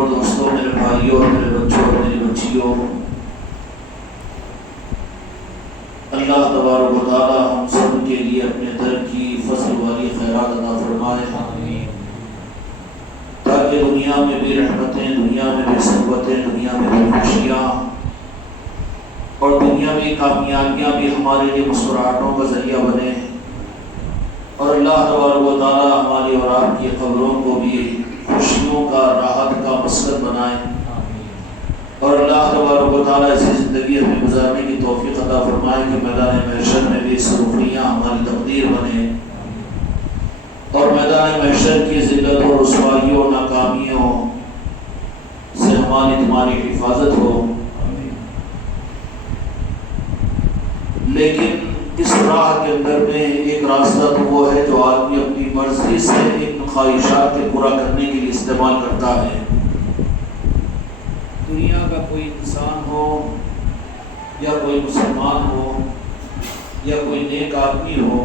اور دوستوں، میرے بھائیوں اور میرے بچوں اور میری بچیوں، اللہ تبارک و تعالی ہم سب کے لیے اپنے در کی فضل والی خیرات عطا فرمائے، تاکہ دنیا میں بھی رحمتیں، دنیا میں بھی ثروتیں، دنیا میں بھی خوشیاں اور دنیاوی کامیابیاں بھی ہمارے لیے مسکراہٹوں کا ذریعہ بنے، اور اللہ تبارک و تعالی ہماری اور آپ کی قبروں کو بھی خوشیوں کا، راحت کا مسکن بنائے، اور اللہ تبارک و تعالی ایسی زندگی ہمیں گزارنے کی توفیق عطا فرمائے کہ میدان محشر میں بھی سرخریاں ہماری تقدیر بنے، اور میدان محشر کی ذلت و رسوائیوں اور ناکامیوں سے ہماری تمہاری حفاظت ہو۔ لیکن اس راہ کے اندر میں ایک راستہ تو وہ ہے جو آدمی اپنی مرضی سے ان خواہشات کے پورا کرنے کے لیے استعمال کرتا ہے۔ دنیا کا کوئی انسان ہو یا کوئی مسلمان ہو یا کوئی نیک آدمی ہو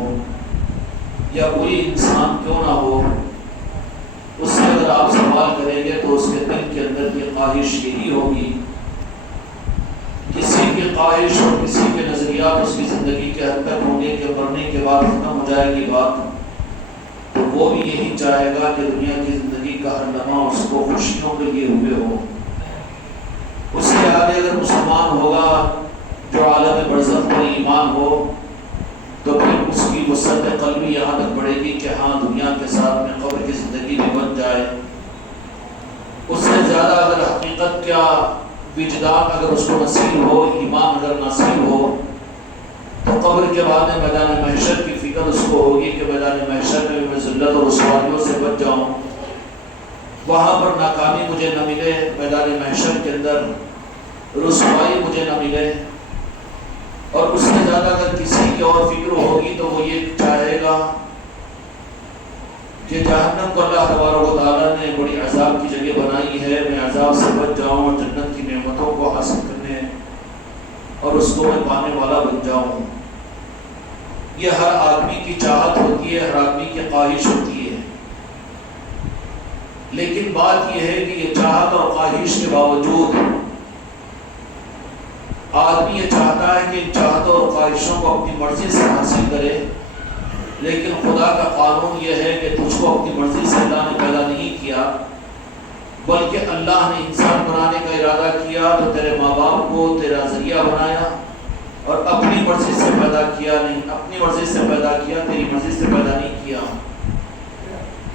یا کوئی انسان کیوں نہ ہو، اس سے اگر آپ سوال کریں گے تو اس کے دل کے اندر کی خواہش یہی ہوگی۔ کسی کی خواہش اور کسی کے نظریات اس کی زندگی کے حد تک ہونے کے مرنے کے بعد ختم ہو جائے گی بات، تو وہ بھی یہی چاہے گا کہ دنیا کی زندگی کا ہر لمحہ اس کو خوشیوں کے لیے ہوئے ہو۔ اس کے آگے اگر مسلمان ہوگا جو عالم برزخ پر ایمان ہو، تو پھر اس کی وسعت قلبی یہاں تک بڑھے گی کہ ہاں دنیا کے ساتھ میں قبر کی زندگی بھی بن جائے۔ اس سے زیادہ اگر حقیقت کیا وجدان اگر اس کو نصیب ہو، ایمان اگر نصیب ہو، تو قبر کے بعد میں میدان محشر کی فکر اس کو ہوگی کہ میدان محشر میں میں ذلت اور رسوائیوں سے بچ جاؤں، وہاں پر ناکامی مجھے نہ ملے، میدان محشر کے اندر رسوائی مجھے نہ ملے۔ اور اس سے زیادہ اگر کسی کی اور فکر ہوگی تو وہ یہ چاہے گا کہ جہنم کو اللہ تبارک و تعالیٰ نے بڑی عذاب کی جگہ بنائی ہے، میں عذاب سے بچ جاؤں اور جنت کی نعمتوں کو حاصل کرنے اور اس کو میں پانے والا بن جاؤں۔ یہ ہر آدمی کی چاہت ہوتی ہے، ہر آدمی کی خواہش ہوتی ہے، لیکن بات یہ ہے کہ یہ چاہت اور خواہش کے باوجود آدمی یہ چاہتا ہے کہ ان چاہتوں اور خواہشوں کو اپنی مرضی سے حاصل کرے، لیکن خدا کا قانون یہ ہے کہ تجھ کو اپنی مرضی سے اللہ نے پیدا نہیں کیا، بلکہ اللہ نے انسان بنانے کا ارادہ کیا تو تیرے ماں باپ کو تیرا ذریعہ بنایا اور اپنی مرضی سے پیدا کیا، نہیں اپنی مرضی سے پیدا کیا، تیری مرضی سے پیدا نہیں کیا۔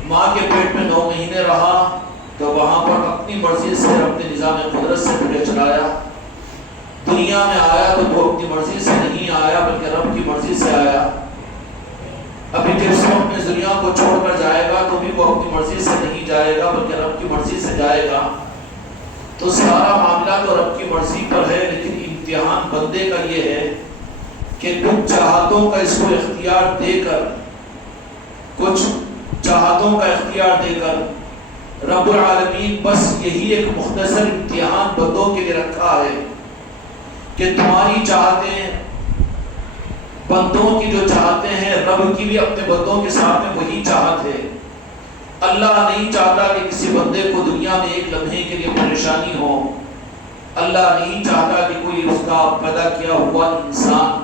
ماں کے پیٹ میں 9 مہینے رہا تو وہاں پر اپنی مرضی سے اپنے نظام قدرت سے تجھے چلایا۔ دنیا میں آیا تو وہ اپنی مرضی سے نہیں آیا بلکہ رب کی مرضی سے آیا۔ ابھی جب سے اپنے دنیا کو چھوڑ کر جائے گا تو بھی وہ اپنی مرضی سے نہیں جائے گا بلکہ رب کی مرضی سے جائے گا۔ تو سارا معاملہ تو رب کی مرضی پر ہے، لیکن امتحان بندے کا یہ ہے کہ کچھ چاہتوں کا اس کو اختیار دے کر، کچھ چاہتوں کا اختیار دے کر رب العالمین بس یہی ایک مختصر امتحان بندوں کے لیے رکھا ہے کہ تمہاری چاہتیں، بندوں کی جو چاہتے ہیں، رب کی بھی اپنے بندوں کے ساتھ میں وہی چاہت ہے۔ اللہ نہیں چاہتا کہ کسی بندے کو دنیا میں ایک لمحے کے لیے پریشانی ہو، اللہ نہیں چاہتا کہ کوئی اس کا پیدا کیا ہوا انسان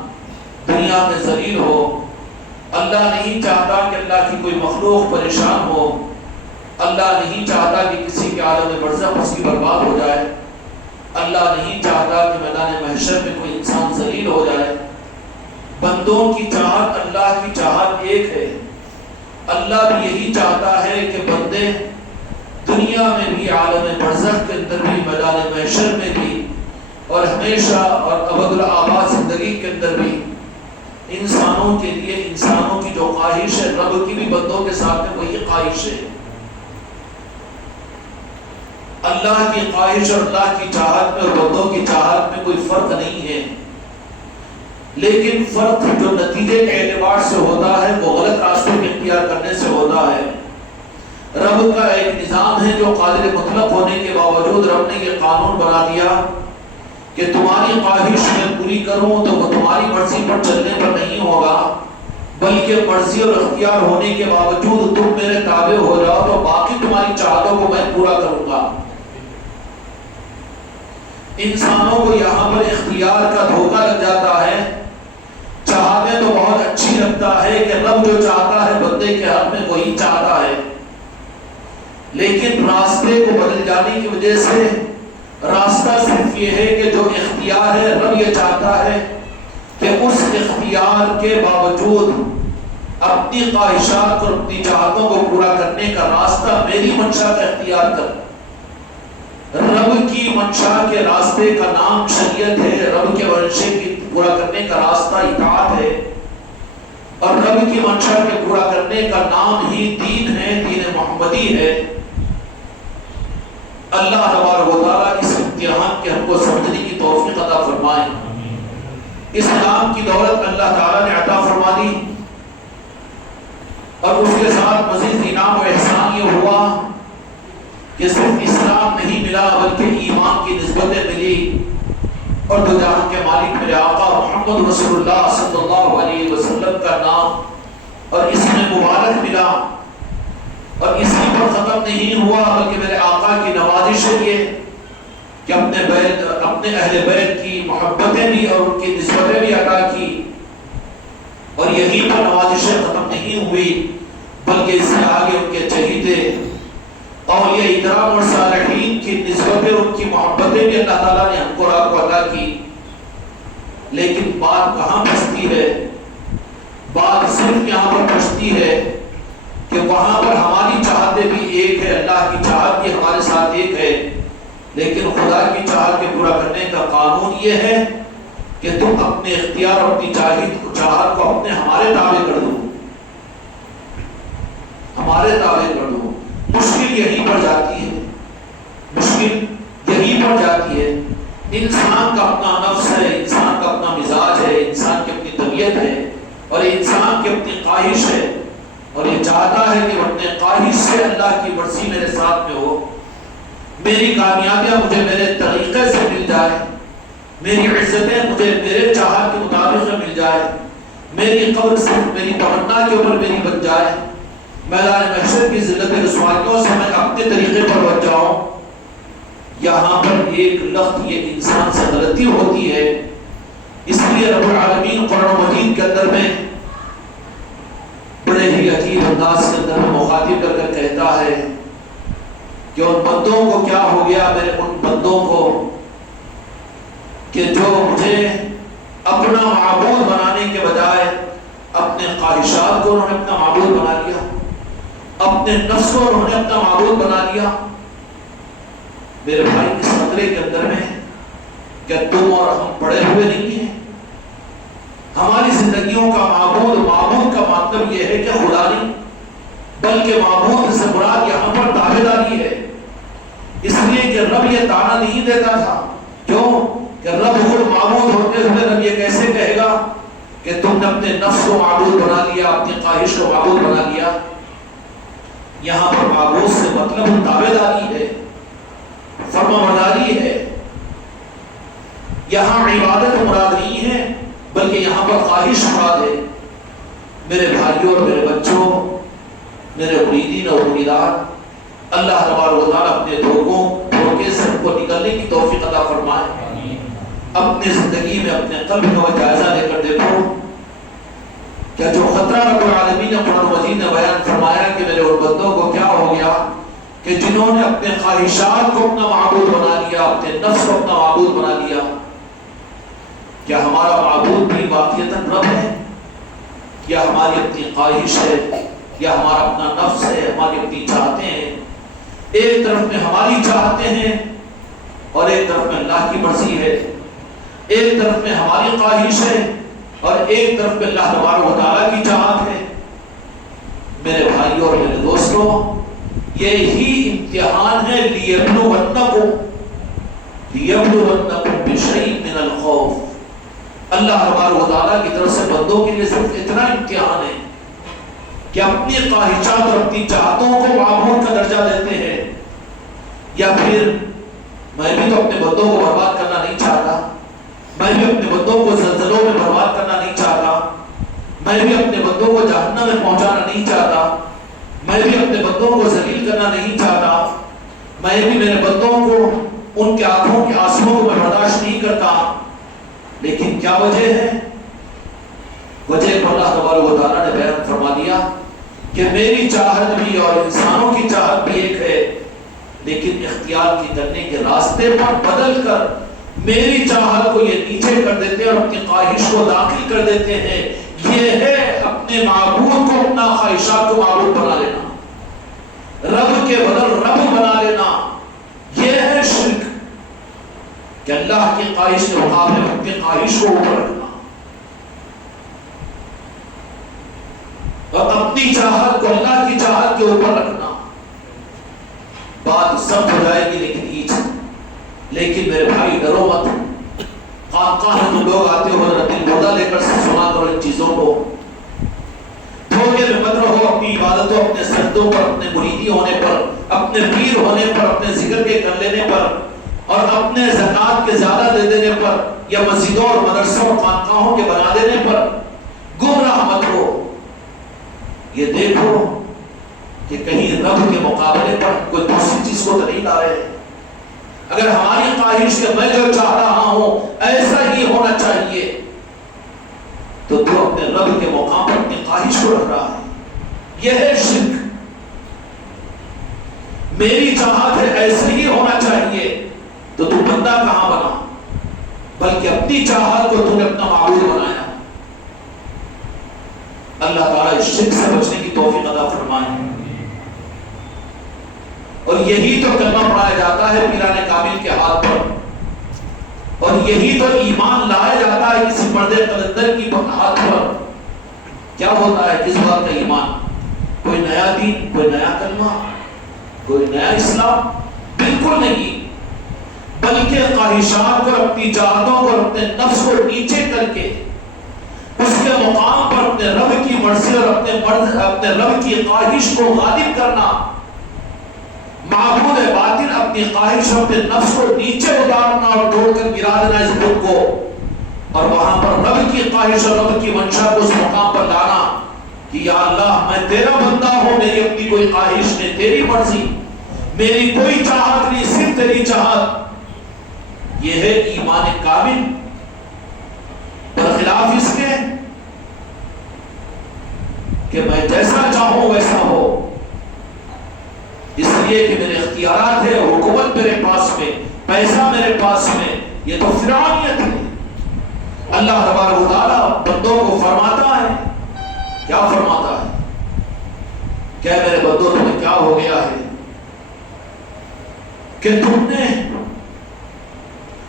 دنیا میں ذلیل ہو، اللہ نہیں چاہتا کہ اللہ کی کوئی مخلوق پریشان ہو، اللہ نہیں چاہتا کہ کسی کے عالم برزخ اس کی برباد ہو جائے، اللہ نہیں چاہتا کہ میدان محشر میں کوئی انسان ذلیل ہو جائے۔ بندوں کی چاہت اللہ کی چاہت ایک ہے۔ اللہ بھی یہی چاہتا ہے کہ بندے دنیا میں بھی، عالم برزخ کے اندر بھی، میدان محشر میں بھی، اور ہمیشہ اور ابد الآباد زندگی کے اندر بھی انسانوں کے لیے، انسانوں کی جو خواہش ہے، رب کی بھی بندوں کے ساتھ میں وہی خواہش ہے۔ اللہ کی خواہش اور اللہ کی چاہت میں اور بندوں کی چاہت میں کوئی فرق نہیں ہے، لیکن فرق جو نتیجے کے اعتبار سے ہوتا ہے وہ غلط راستے کے اختیار کرنے سے ہوتا ہے۔ رب کا ایک نظام ہے جو قادر مطلق ہونے کے باوجود رب نے یہ قانون بنا دیا کہ تمہاری خواہش میں پوری کروں تو وہ تمہاری مرضی پر چلنے پر نہیں ہوگا، بلکہ مرضی اور اختیار ہونے کے باوجود تم میرے تابع ہو جاؤ تو باقی تمہاری چاہتوں کو میں پورا کروں گا۔ انسانوں کو یہاں پر اختیار کا دھوکہ لگ جاتا ہے. چاہتے تو بہت اچھی لگتا ہے کہ رب جو چاہتا ہے بندے کے حق میں وہی چاہتا ہے، لیکن راستے کو بدل جانے کی وجہ سے راستہ صرف یہ ہے کہ جو اختیار ہے رب یہ چاہتا ہے کہ اس اختیار کے باوجود اپنی خواہشات اور اپنی چاہتوں کو پورا کرنے کا راستہ میری منشا کا اختیار کر. رب کی منشا کے راستے کا نام شریعت ہے، رب کے منشے کی پورا کرنے کا راستہ اطاعت ہے، اور رب کی منشا کے پورا کرنے کا نام ہی دین ہے، دین محمدی ہے. اللہ تبارک و تعالیٰ اس امتحان کے ہم کو سمجھنے کی توفیق عطا فرمائے. اسلام کی دولت اللہ تعالیٰ نے عطا فرما دی، اور اس کے ساتھ مزید انعام و احسان یہ ہوا کہ صرف اسلام نہیں ملا بلکہ ایمان کی نسبتیں ملی، اور دو جہان کے مالک میرے آقا محمد رسول اللہ صلی اللہ علیہ وسلم کا نام اور اس میں مبارک ملا. اور اسی پر ختم نہیں ہوا بلکہ میرے آقا کی نوازش ہے یہ کہ اپنے اہل بیت کی محبتیں بھی اور ان کی نسبتیں بھی عطا کی. اور یہی پر نوازشیں ختم نہیں ہوئی بلکہ اس سے آگے ان کے چہیتے اولیاء اکرام اور صالحین کی نسبتیں اور ان کی محبتیں بھی اللہ تعالیٰ نے ہم کو عطا کی. لیکن بات کہاں پھنستی ہے؟ بات صرف یہاں پر پھنستی ہے کہ وہاں پر ہماری چاہتے بھی ایک ہے، اللہ کی چاہت بھی ہمارے ساتھ ایک ہے، لیکن خدا کی چاہت کے پورا کرنے کا قانون یہ ہے کہ تم اپنے اختیار اور اپنی چاہت کو اپنے ہمارے تابع کر دو، ہمارے تابع کر دو. مشکل یہی پڑ جاتی ہے، مشکل یہی پڑ جاتی ہے. انسان کا اپنا نفس ہے، انسان کا اپنا مزاج ہے، انسان کی اپنی طبیعت ہے، اور انسان کی اپنی خواہش ہے، اور یہ چاہتا ہے کہ اپنے خواہش سے اللہ کی مرضی میرے ساتھ میں ہو، میری کامیابیاں مجھے میرے طریقے سے مل جائے، میری عزتیں مجھے میرے چاہت کے مطابق مل جائے، میری قبر صرف میری تمنا کے اوپر میری بن جائے، میدان محشر کی ذلت رسوائیوں سے میں اپنے طریقے پر بچ جاؤں. یہاں پر ایک لفظ یہ انسان سے غلطی ہوتی ہے. اس لیے رب العالمین قرآن مجید کے اندر میں بڑے ہی عجیب انداز کے اندر مخاطب کر کر کہتا ہے کہ ان بندوں کو کیا ہو گیا، میرے ان بندوں کو کہ جو مجھے اپنا معبود بنانے کے بجائے اپنے خواہشات کو انہوں نے اپنا معبود بنا لیا، اپنے نفس کو انہوں نے اپنا معبود بنا لیا. میرے بھائی اس خطرے کے اندر میں کیا تم اور ہم پڑے ہوئے نہیں ہیں؟ ہماری زندگیوں کا معبود کا مطلب یہ ہے کہ خدا نہیں، بلکہ معبود سے مراد یہاں پر تابع داری ہے. اس لیے کہ رب یہ تانا نہیں دیتا تھا. کیوں؟ کہ رب خود معبود ہوتے ہوئے رب یہ کیسے کہے گا کہ تم نے اپنے نفس کو معبود بنا لیا، اپنی خواہش کو معبود بنا لیا. یہاں پر معبود سے مطلب تابع داری ہے، فرمانبرداری ہے. یہاں عبادت مراد نہیں ہے بلکہ یہاں پر خواہش مراد ہے. میرے بھائیوں اور میرے بچوں، میرے مریدین اور مریدات، اللہ تبارک و تعالیٰ اپنے دھوکے سے ہم کو نکلنے کی توفیق عطا فرمائے. اپنے زندگی میں اپنے قلب کا جائزہ لے کر دیکھو کیا جو خطرہ رب العالمین نے قرآن مجید نے بیان فرمایا کہ میرے ان بندوں کو کیا ہو گیا کہ جنہوں نے اپنے خواہشات کو اپنا معبود بنا لیا، اپنے نفس کو اپنا معبود بنا لیا. کیا ہمارا معبود بھی واقعتاً رب ہے، یا ہماری اپنی خواہش ہے، یا ہمارا اپنا نفس ہے، ہماری اپنی چاہتے ہیں؟ ایک طرف میں ہماری چاہتے ہیں اور ایک طرف میں اللہ کی مرضی ہے، ایک طرف میں ہماری خواہش ہے اور ایک طرف میں اللہ تبارک و تعالیٰ کی چاہت ہے. میرے بھائیوں اور میرے دوستوں، یہی امتحان ہے لِيَبْلُوَنَّكُمْ بِشَيْءٍ مِّنَ الْخَوْفِ. اللہ تبارک و تعالیٰ کی طرف سے بندوں کے لیے صرف اتنا امتحان ہے کہ اپنی خواہشات اور اپنی چاہتوں کو معبود کا درجہ دیتے ہیں، یا پھر میں بھی تو اپنے بندوں کو برباد کرنا نہیں چاہتا، میں بھی اپنے بندوں کو زلزلوں میں برباد کرنا نہیں چاہتا، میں بھی اپنے بندوں کو جہنم میں پہنچانا نہیں چاہتا، میں بھی اپنے بندوں کو ذلیل کرنا نہیں چاہتا، میں بھی میرے بندوں کو ان کے آنکھوں کے آنسوؤں کو میں برداشت نہیں کرتا. لیکن کیا وجہ ہے؟ وجہ کو اللہ تبارک و تعالیٰ نے بیان فرما دیا کہ میری چاہت بھی اور انسانوں کی چاہت بھی ایک ہے، لیکن اختیار کی کرنے کے راستے پر بدل کر میری چاہت کو یہ نیچے کر دیتے ہیں اور اپنی خواہش کو داخل کر دیتے ہیں. یہ ہے اپنے معبود کو، اپنا خواہشات کو معبود بنا لینا، رب کے بدل رب بنا لینا. یہ ہے شرک کہ اللہ کی خواہش کے مقابلے میں اپنی خواہش کو اوپر رکھنا اور اپنی چاہت کو اللہ کی چاہت کے اوپر رکھنا. بات سخت ہو جائے گی لیکن میرے بھائی ڈرو مت. خانقاہ میں تو لوگ آتے ہو دل بودا لے کر سنا کرو ان چیزوں کو. دھوکے میں مت رہو اپنی عبادتوں، اپنے سجدوں پر، اپنے مریدی ہونے پر، اپنے پیر ہونے پر، اپنے ذکر کے کر لینے پر اور اپنے زکات کے زیادہ دے دینے پر یا مسجدوں اور مدرسوں اور خانقاہوں کے بنا دینے پر گمراہ مت ہو. یہ دیکھو کہ کہیں رب کے مقابلے پر کوئی دوسری چیز کو تو نہیں لا رہے. اگر ہماری خواہش کہ میں جو چاہ رہا ہوں ایسا ہی ہونا چاہیے تو تو اپنے رب کے مقام پر اپنی خواہش کو رکھ رہا ہے. یہ ہے شرک. میری چاہت ہے ایسے ہی ہونا چاہیے تو تو بندہ کہاں بنا، بلکہ اپنی چاہت کو تو نے اپنا معبود بنایا. اللہ تعالیٰ اس شرک سے بچنے کی توفیق عطا فرمائے. اور یہی تو کلمہ پڑھایا جاتا ہے پیران کامل کے ہاتھ پر، اور یہی تو ایمان لایا جاتا ہے کسی مرد قلندر کی ہاتھ پر. کیا ہوتا ہے کس بات کا ایمان؟ کوئی نیا دین، کوئی نیا کلمہ، کوئی نیا اسلام؟ بالکل نہیں. بلکہ خواہشات کو، اپنی چاہتوں کو، اپنے نفس کو نیچے کر کے اس کے مقام پر اپنے رب کی مرضی اور اپنے رب کی خواہش کو غالب کرنا. معبود باطن اپنی خواہش اور اپنے نفس کو نیچے اتارنا اور توڑ کر گرا دینا اس خود کو، اور وہاں پر رب کی خواہش اور رب کی منشا کو اس مقام پر لانا کہ یا اللہ میں تیرا بندہ ہوں، میری اپنی کوئی خواہش نہیں، تیری مرضی، میری کوئی چاہت نہیں، صرف تیری چاہت. یہ ہے ایمان کامل. برخلاف اس کے کہ میں جیسا چاہوں ویسا ہو، اس لیے کہ میرے اختیارات ہے، حکومت میرے پاس میں، پیسہ میرے پاس میں، یہ تو فرعونیت ہے. اللہ تبارک و تعالیٰ بندوں کو فرماتا ہے، کیا فرماتا ہے؟ کہ میرے بندوں تمہیں کیا ہو گیا ہے کہ تم نے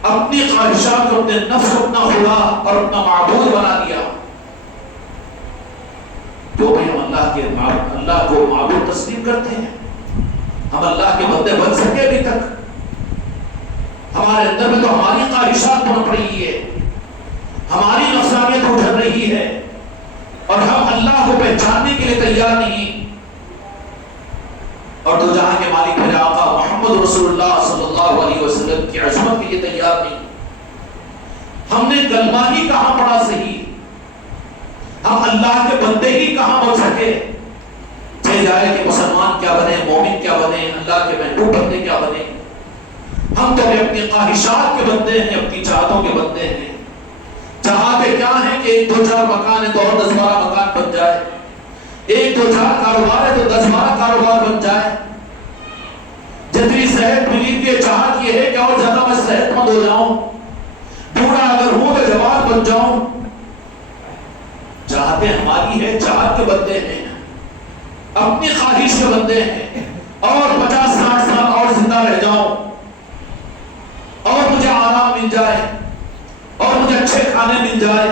اپنی خواہشات کو، اپنے نفس کو اپنا خدا اور اپنا معبود بنا دیا. جو بھی ہم اللہ کو معبود تسلیم کرتے ہیں، ہم اللہ کے بندے بن سکے ابھی تک؟ ہمارے اندر میں تو ہماری خواہشات پنپ رہی ہے، ہماری نفسانیت اجھل رہی ہے، اور ہم اللہ کو پہچاننے کے لیے تیار نہیں. اور تو جہاں کے مالک میرے آقا محمد رسول اللہ صلی اللہ علیہ وسلم کی عظمت کے لیے تیار نہیں. ہم نے کلمہ ہی کہاں پڑھا صحیح، ہم اللہ کے بندے ہی کہاں بن سکے؟ چاہے جائے کہ مسلمان کیا بنے، مومن کیا بنے، اللہ کے محبوب بندے کیا بنے. ہم تو اپنی خواہشات کے بندے ہیں، اپنی چاہتوں کے بندے ہیں. چاہتے کیا ہیں کہ 1-2-4 مکان ہے تو اور 10-12 مکان بن جائے، 1-2-4 کاروبار ہے تو 10-12 کاروبار بن جائے. جتنی صحت ملی کی چاہت یہ ہے کہ اور زیادہ میں صحت مند ہو جاؤں، بوڑھا اگر ہوں تو جوان بن جاؤں. چاہتے ہماری ہے، چاہت کے بندے ہیں، اپنی خواہش کے بندے ہیں، اور 50-60 سال اور زندہ رہ جاؤں، اور مجھے آرام مل جائے، اور مجھے اچھے کھانے مل جائے.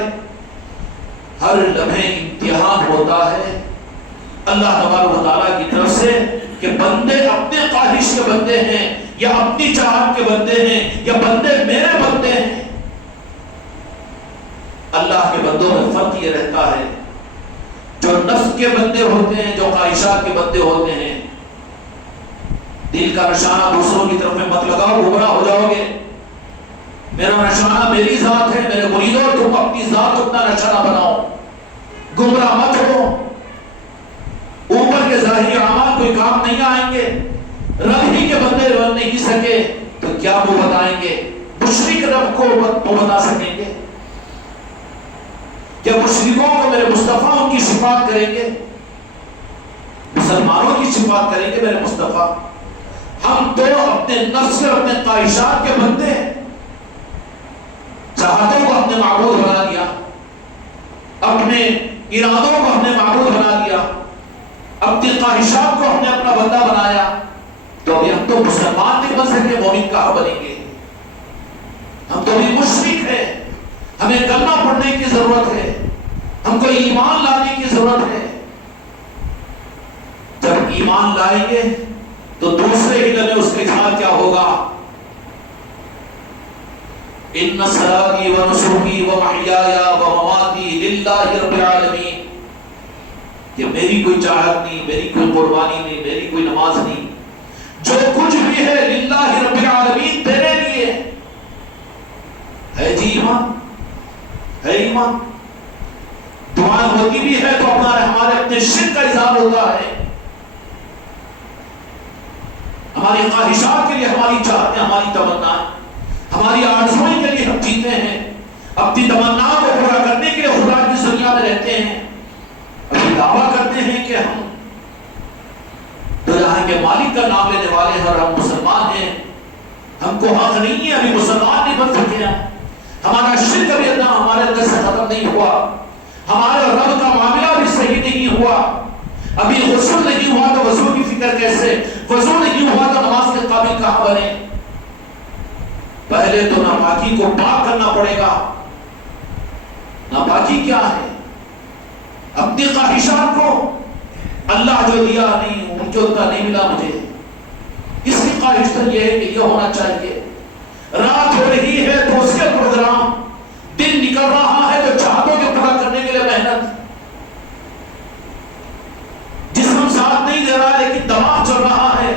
ہر لمحے امتحان ہوتا ہے اللہ تبارک و تعالیٰ کی طرف سے کہ بندے اپنے خواہش کے بندے ہیں یا اپنی چاہت کے بندے ہیں یا بندے میرے بندے ہیں. اللہ کے بندوں میں فرق یہ رہتا ہے، جو نفس کے بندے ہوتے ہیں، جو خواہشات کے بندے ہوتے ہیں، دل کا نشانہ دوسروں کی طرف میں مت لگاؤ، گمراہ ہو جاؤ گے. میرا نشانہ میری ذات ہے، میرے مریدوں تم اپنی ذات اپنا نشانہ بناؤ، گمراہ مت ہو. اوپر کے ظاہری اعمال کوئی کام نہیں آئیں گے، رب ہی کے بندے بن نہیں سکے تو کیا وہ بتائیں گے؟ مشرک رب کو وہ بتا سکیں گے؟ کیا مشرکوں کو میرے مصطفیٰ ان کی شفاعت کریں گے؟ مسلمانوں کی شفاعت کریں گے میرے مصطفیٰ؟ ہم تو اپنے نفس اور اپنے خواہشات کے بندے ہیں، چاہتوں کو اپنے معبود بنا دیا، اپنے ارادوں کو اپنے معبود بنا دیا، اپنی خواہشات کو ہم نے اپنا بندہ بنایا، تو ابھی ہم تو مسلمان نہیں بن سکے، مومن کہاں بنیں گے؟ ہم تو بھی مشرک ہیں، ہمیں کلمہ پڑھنے کی ضرورت ہے، ہم کو ایمان لانے کی ضرورت ہے۔ جب ایمان لائیں گے تو دوسرے ہی لمحے اس کے ساتھ کیا ہوگا؟ ان صلاتی و نسکی و محیای و مماتی للہ رب العالمین، کہ میری کوئی چاہت نہیں، میری کوئی قربانی نہیں، میری کوئی نماز نہیں، جو کچھ بھی ہے للہ رب العالمین، تیرے لیے ہے۔ جی ایمان ہے، ایمان دعائیں ہوتی بھی ہے تو ہمارے اپنے شرک کا اظہار ہوتا ہے، ہماری خواہشات کے لیے ہماری چاہتیں، ہماری تمنا، ہماری آرزوئیں کے لیے ہم جیتے ہیں، اپنی تمنا کو پورا کرنے کے لیے خدا کی دنیا میں رہتے ہیں، ابھی دعویٰ کرتے ہیں کہ ہم تو جہاں کے مالک کا نام لینے والے ہیں اور ہم مسلمان ہیں، ہم کو حق نہیں ہے، ابھی مسلمان نہیں بن سکے ہیں، ہمارا شرک ابھی ہمارے اندر سے ختم نہیں ہوا، ہمارے رب کا معاملہ بھی صحیح نہیں ہوا، ابھی غسل نہیں ہوا تو وضو کی فکر کیسے، وضو نہیں ہوا تو نماز کے قابل کہاں بنے؟ پہلے تو ناپاکی کو پاک کرنا پڑے گا۔ ناپاکی کیا ہے؟ اپنی خواہشات کو اللہ جو دیا نہیں، ان جو اتنا نہیں ملا مجھے، اس کی خواہش تو یہ ہے کہ یہ ہونا چاہیے، رات ہو رہی ہے تو اس کے پروگرام، دن نکل رہا ہے تو چاہتوں کے پورا کرنے کے لیے محنت، جسم ساتھ نہیں دے رہا لیکن دماغ چل رہا ہے،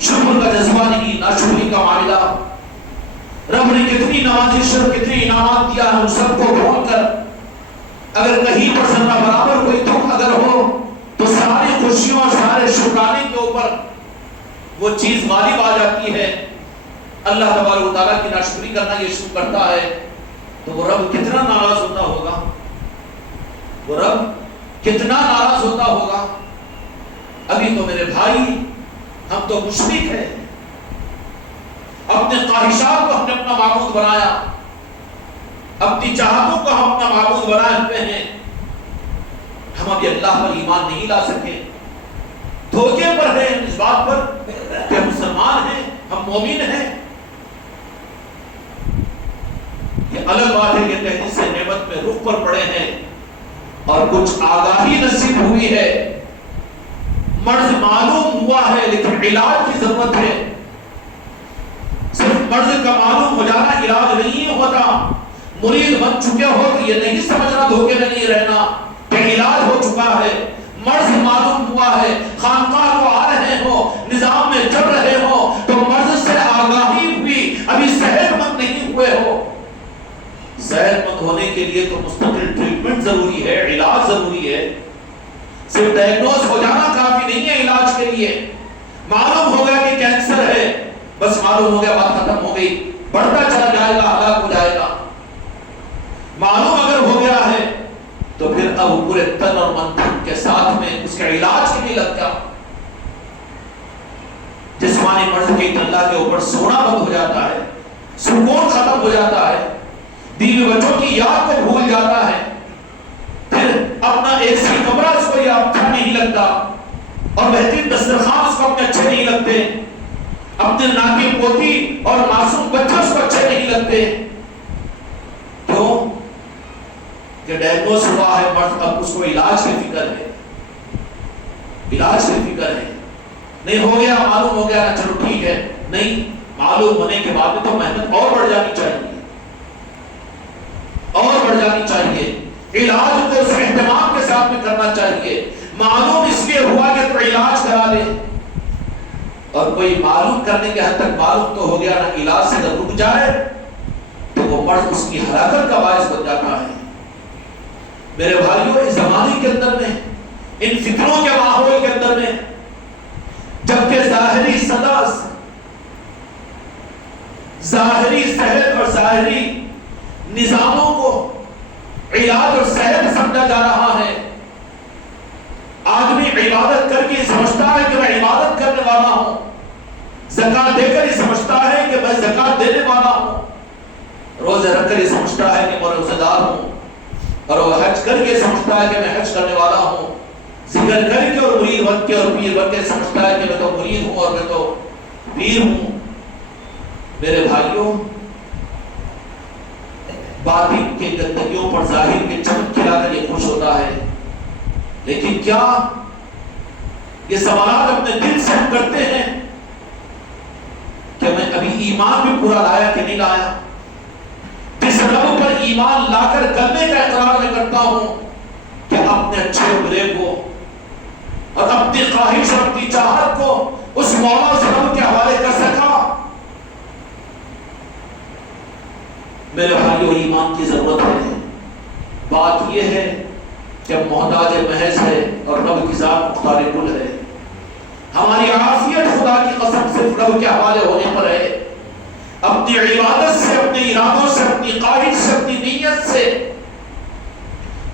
شکر کا جذبہ نہیں، ناشکری کا معاملہ، رب نے کتنی نوازش اور کتنی انعامات دیا ہے، ان سب کو بھول کر اگر کہیں پر ذرہ برابر کوئی دکھ اگر ہو تو ساری خوشیوں اور سارے شکرانے کے اوپر وہ چیز غالب آ جاتی ہے، اللہ تبارک و تعالیٰ کی ناشکری کرنا یہ شروع کرتا ہے، تو وہ رب کتنا ناراض ہوتا ہوگا، وہ رب کتنا ناراض ہوتا ہوگا۔ ابھی تو میرے بھائی ہم تو مشرک ہیں، اپنے خواہشات کو ہم نے اپنا معبود بنایا، اپنی چاہتوں کو ہم اپنا معبود بنائے ہوئے ہیں، ہم ابھی اللہ پر ایمان نہیں لا سکے، دھوکے پر ہیں اس بات پر کہ ہم مسلمان ہیں، ہم مومن ہیں۔ یہ الگ بات ہے کہ تحدید سے نعمت میں رخ پر پڑے ہیں اور کچھ آگاہی نصیب ہوئی ہے، مرض معلوم ہوا ہے لیکن علاج کی ضرورت ہے، صرف مرض کا معلوم ہو جانا علاج نہیں ہوتا، مرید بن چکے ہو تو یہ نہیں سمجھنا دھوکے میں نہیں رہنا کہ علاج ہو چکا ہے، مرض معلوم ہوا ہے، خانقاہ کو آ رہے ہو، نظام میں چل رہے ہو تو مرض سے آگاہی ہوئی، ابھی صحت مند نہیں ہوئے ہو، صحت مند ہونے کے لیے تو مستقل ٹریٹمنٹ ضروری ہے، علاج ضروری ہے، صرف ڈائگنوز ہو جانا کافی نہیں ہے علاج کے لیے، معلوم ہو گیا کہ کینسر ہے، بس معلوم ہو گیا بات ختم ہو گئی، بڑھتا چلا جائے گا، ہلاک ہو جائے گا، معلوم اگر ہو گیا ہے تو پھر اب پورے تن اور من کے ساتھ میں اس کے علاج کے لیے لگ جاؤ، جسمانی مرض کی اللہ کے اوپر سونا بند ہو جاتا ہے، سکون ختم ہو جاتا ہے، بیوی بچوں کی یاد کو بھول جاتا ہے، پھر اپنا ایک سی کمرہ اس کو یہ اچھا نہیں لگتا اور بہترین دسترخوان اس کو اپنے اچھے نہیں لگتے، اپنے ناکی پوتی اور معصوم بچے اس کو اچھے نہیں لگتے، کیوں؟ کہ ڈائگنوز ہوا ہے مرض، اب اس کو علاج کی فکر ہے، علاج کی فکر ہے، نہیں ہو گیا معلوم ہو گیا چلو ٹھیک ہے، نہیں معلوم ہونے کے بعد میں تو محنت اور بڑھ جانی چاہیے، اور بڑھ جانی چاہیے، علاج کو اس اہتمام کے ساتھ میں کرنا چاہیے، معلوم اس لیے ہوا کہ تو علاج کرا لے، اور کوئی معلوم کرنے کے حد تک معلوم تو ہو گیا نا، علاج سے اگر رک جائے تو وہ مرض اس کی ہلاکت کا باعث بن جاتا ہے۔ میرے بھائیوں، اس زمانے کے اندر میں، ان فکروں کے ماحول کے اندر میں، جبکہ ظاہری صدا ظاہری صحت اور ظاہری نظاموں کو علاج اور صحت سمجھا جا رہا ہے. آدمی عبادت کر کے سمجھتا ہے کہ میں عبادت کرنے والا ہوں, زکات دے کر ہی سمجھتا ہے کہ میں زکات دینے والا ہوں, روزے رکھ کر ہی سمجھتا ہے کہ میں روزہ دار ہوں, اور وہ حج کر کے سمجھتا ہے کہ میں حج کرنے والا ہوں, ذکر کر کے اور مرید بن کے اور پیر بن کے سمجھتا ہے کہ میں تو مرید ہوں اور میں تو پیر ہوں. میرے بھائیوں, باطن کے گندگیوں پر ظاہر کے چمک کھلا کر یہ خوش ہوتا ہے, لیکن کیا یہ سوالات اپنے دل سے ہم کرتے ہیں کہ میں ابھی ایمان بھی پورا لایا کہ نہیں لایا؟ جس رب پر ایمان لا کر کرنے کا اقرار میں کرتا ہوں کہ اپنے اچھے و برے کو اور اپنی خواہش اور اپنی چاہت کو اس مولا اس رب کے حوالے کر سکا؟ میرے بھائیوں, ایمان کی ضرورت ہے. بات یہ ہے کہ محتاج محض ہے اور رب کی ذات مختار کل ہے. ہماری عافیت خدا کی قسم صرف رب کے حوالے ہونے پر ہے. اپنی عبادت سے, اپنے ارادوں سے, اپنی خواہش سے, اپنی نیت سے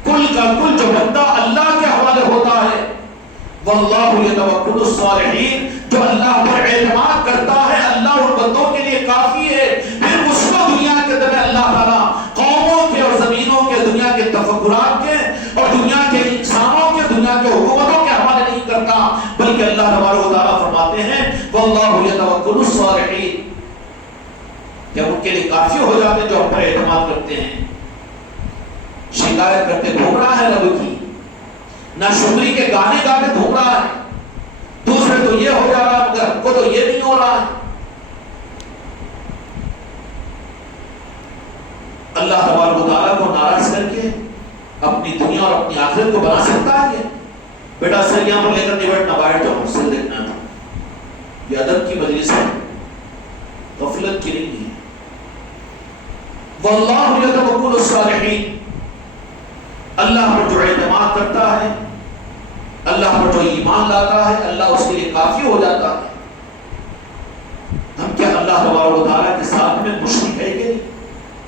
کل کا کل جو بندہ اللہ کے حوالے ہوتا ہے, واللہ یتوکل الصالحین, جو اللہ پر اعتماد کرتا ہے اللہ ان بندوں کے لیے کافی ہے. پھر اس کو دنیا کے اندر اللہ تعالیٰ قوموں کے اور زمینوں کے, دنیا کے تفکرات کے اور دنیا کے انسانوں کے, دنیا کے حکومتوں کے حوالے نہیں کرتا, بلکہ اللہ تبارک و تعالیٰ فرماتے ہیں واللہ یتوکل الصالحین, جب ان کے لیے کافی ہو جاتے ہیں جو ہم پر اعتماد کرتے ہیں. شکایت کرتے گھوم رہا ہے رب کی, ناشکری کے گانے گاتے گھوم رہا ہے, دوسرے تو یہ ہو جا رہا ہے مگر ہم کو تو یہ نہیں ہو رہا ہے. اللہ تبارک و تعالیٰ کو ناراض کر کے اپنی دنیا اور اپنی آخرت کو بنا سکتا ہے. بیٹا سر یہاں پر لے کر نہیں بیٹھنا, باہر جاؤ, سر دیکھنا تھا. یہ ادب کی مجلس ہے, غفلت کی نہیں ہے. واللہ یتوکل الصالحین, اللہ پر جو اعتماد کرتا ہے, اللہ پر جو ایمان لاتا ہے, اللہ اس کے لیے کافی ہو جاتا ہے. ہم کیا اللہ تبارک و تعالیٰ کے ساتھ میں مشرک ہے کہ نہیں؟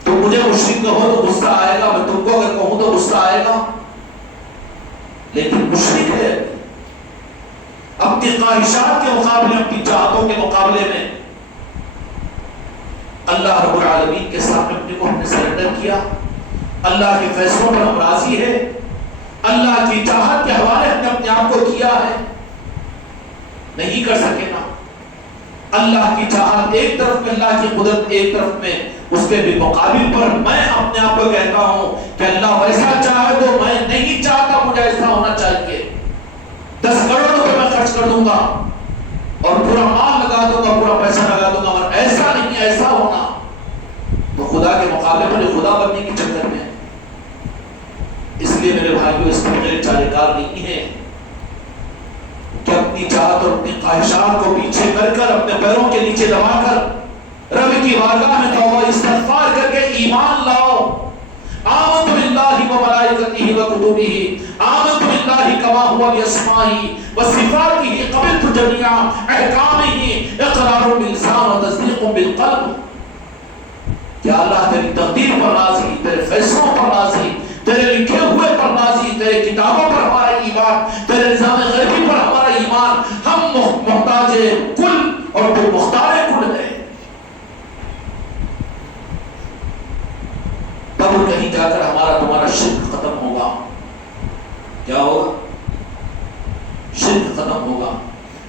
تو مجھے مشرک کہو تو غصہ آئے گا, میں تم کو اگر کہوں تو غصہ آئے گا, لیکن مشرک ہے. اپنی خواہشات کے مقابلے, اپنی چاہتوں کے مقابلے میں اللہ رب العالمین کے سامنے اپنے کو ہم نے سرنڈر کیا. اللہ کے فیصلوں پر ہم راضی ہے, اللہ کی چاہت کے حوالے ہم نے اپنے آپ کو کیا ہے. نہیں کر سکے نا. اللہ کی چاہت ایک طرف میں, اللہ کی قدرت ایک طرف میں, اس کے بھی مقابل پر میں اپنے آپ کو کہتا ہوں کہ اللہ ویسا چاہے تو میں نہیں چاہتا مجھے ایسا ہونا چاہیے. 10 کروڑ روپے میں خرچ کر دوں گا اور پورا مال لگا دوں گا, پورا پیسہ لگا دوں گا, مگر ایسا نہیں, ایسا ہونا. تو خدا کے مقابلے میں خدا بننے کی چکر میں. اس لیے میرے بھائیوں, اس کے بغیر چارے کار نہیں ہے کہ اپنی چاہت اور اپنی خواہشات کو پیچھے کر کر, اپنے پیروں کے نیچے دبا کر رب کی بارگاہ میں توبہ استغفار کر کے ایمان لاؤ. آمنت باللہ و ملائکتہ و کتبہ, آمنت باللہ کما ہوا باسمائہ و صفاتہ, قبلت جمیع احکامہ, اقرار باللسان و تصدیق بالقلب. کیا اللہ تیری تقدیر پر راضی, تیرے فیصلوں پر راضی, تیرے لکھے ہوئے پر راضی, تیرے کتابوں پر ہمارا ایمان, تیرے نظام غیبی پر ہمارا ایمان. ہم محتاج کل اور تو مختار کل ہے. تب کہیں جا کر ہمارا تمہارا شرک ختم ہوگا. کیا ہوگا؟ شرک ختم ہوگا.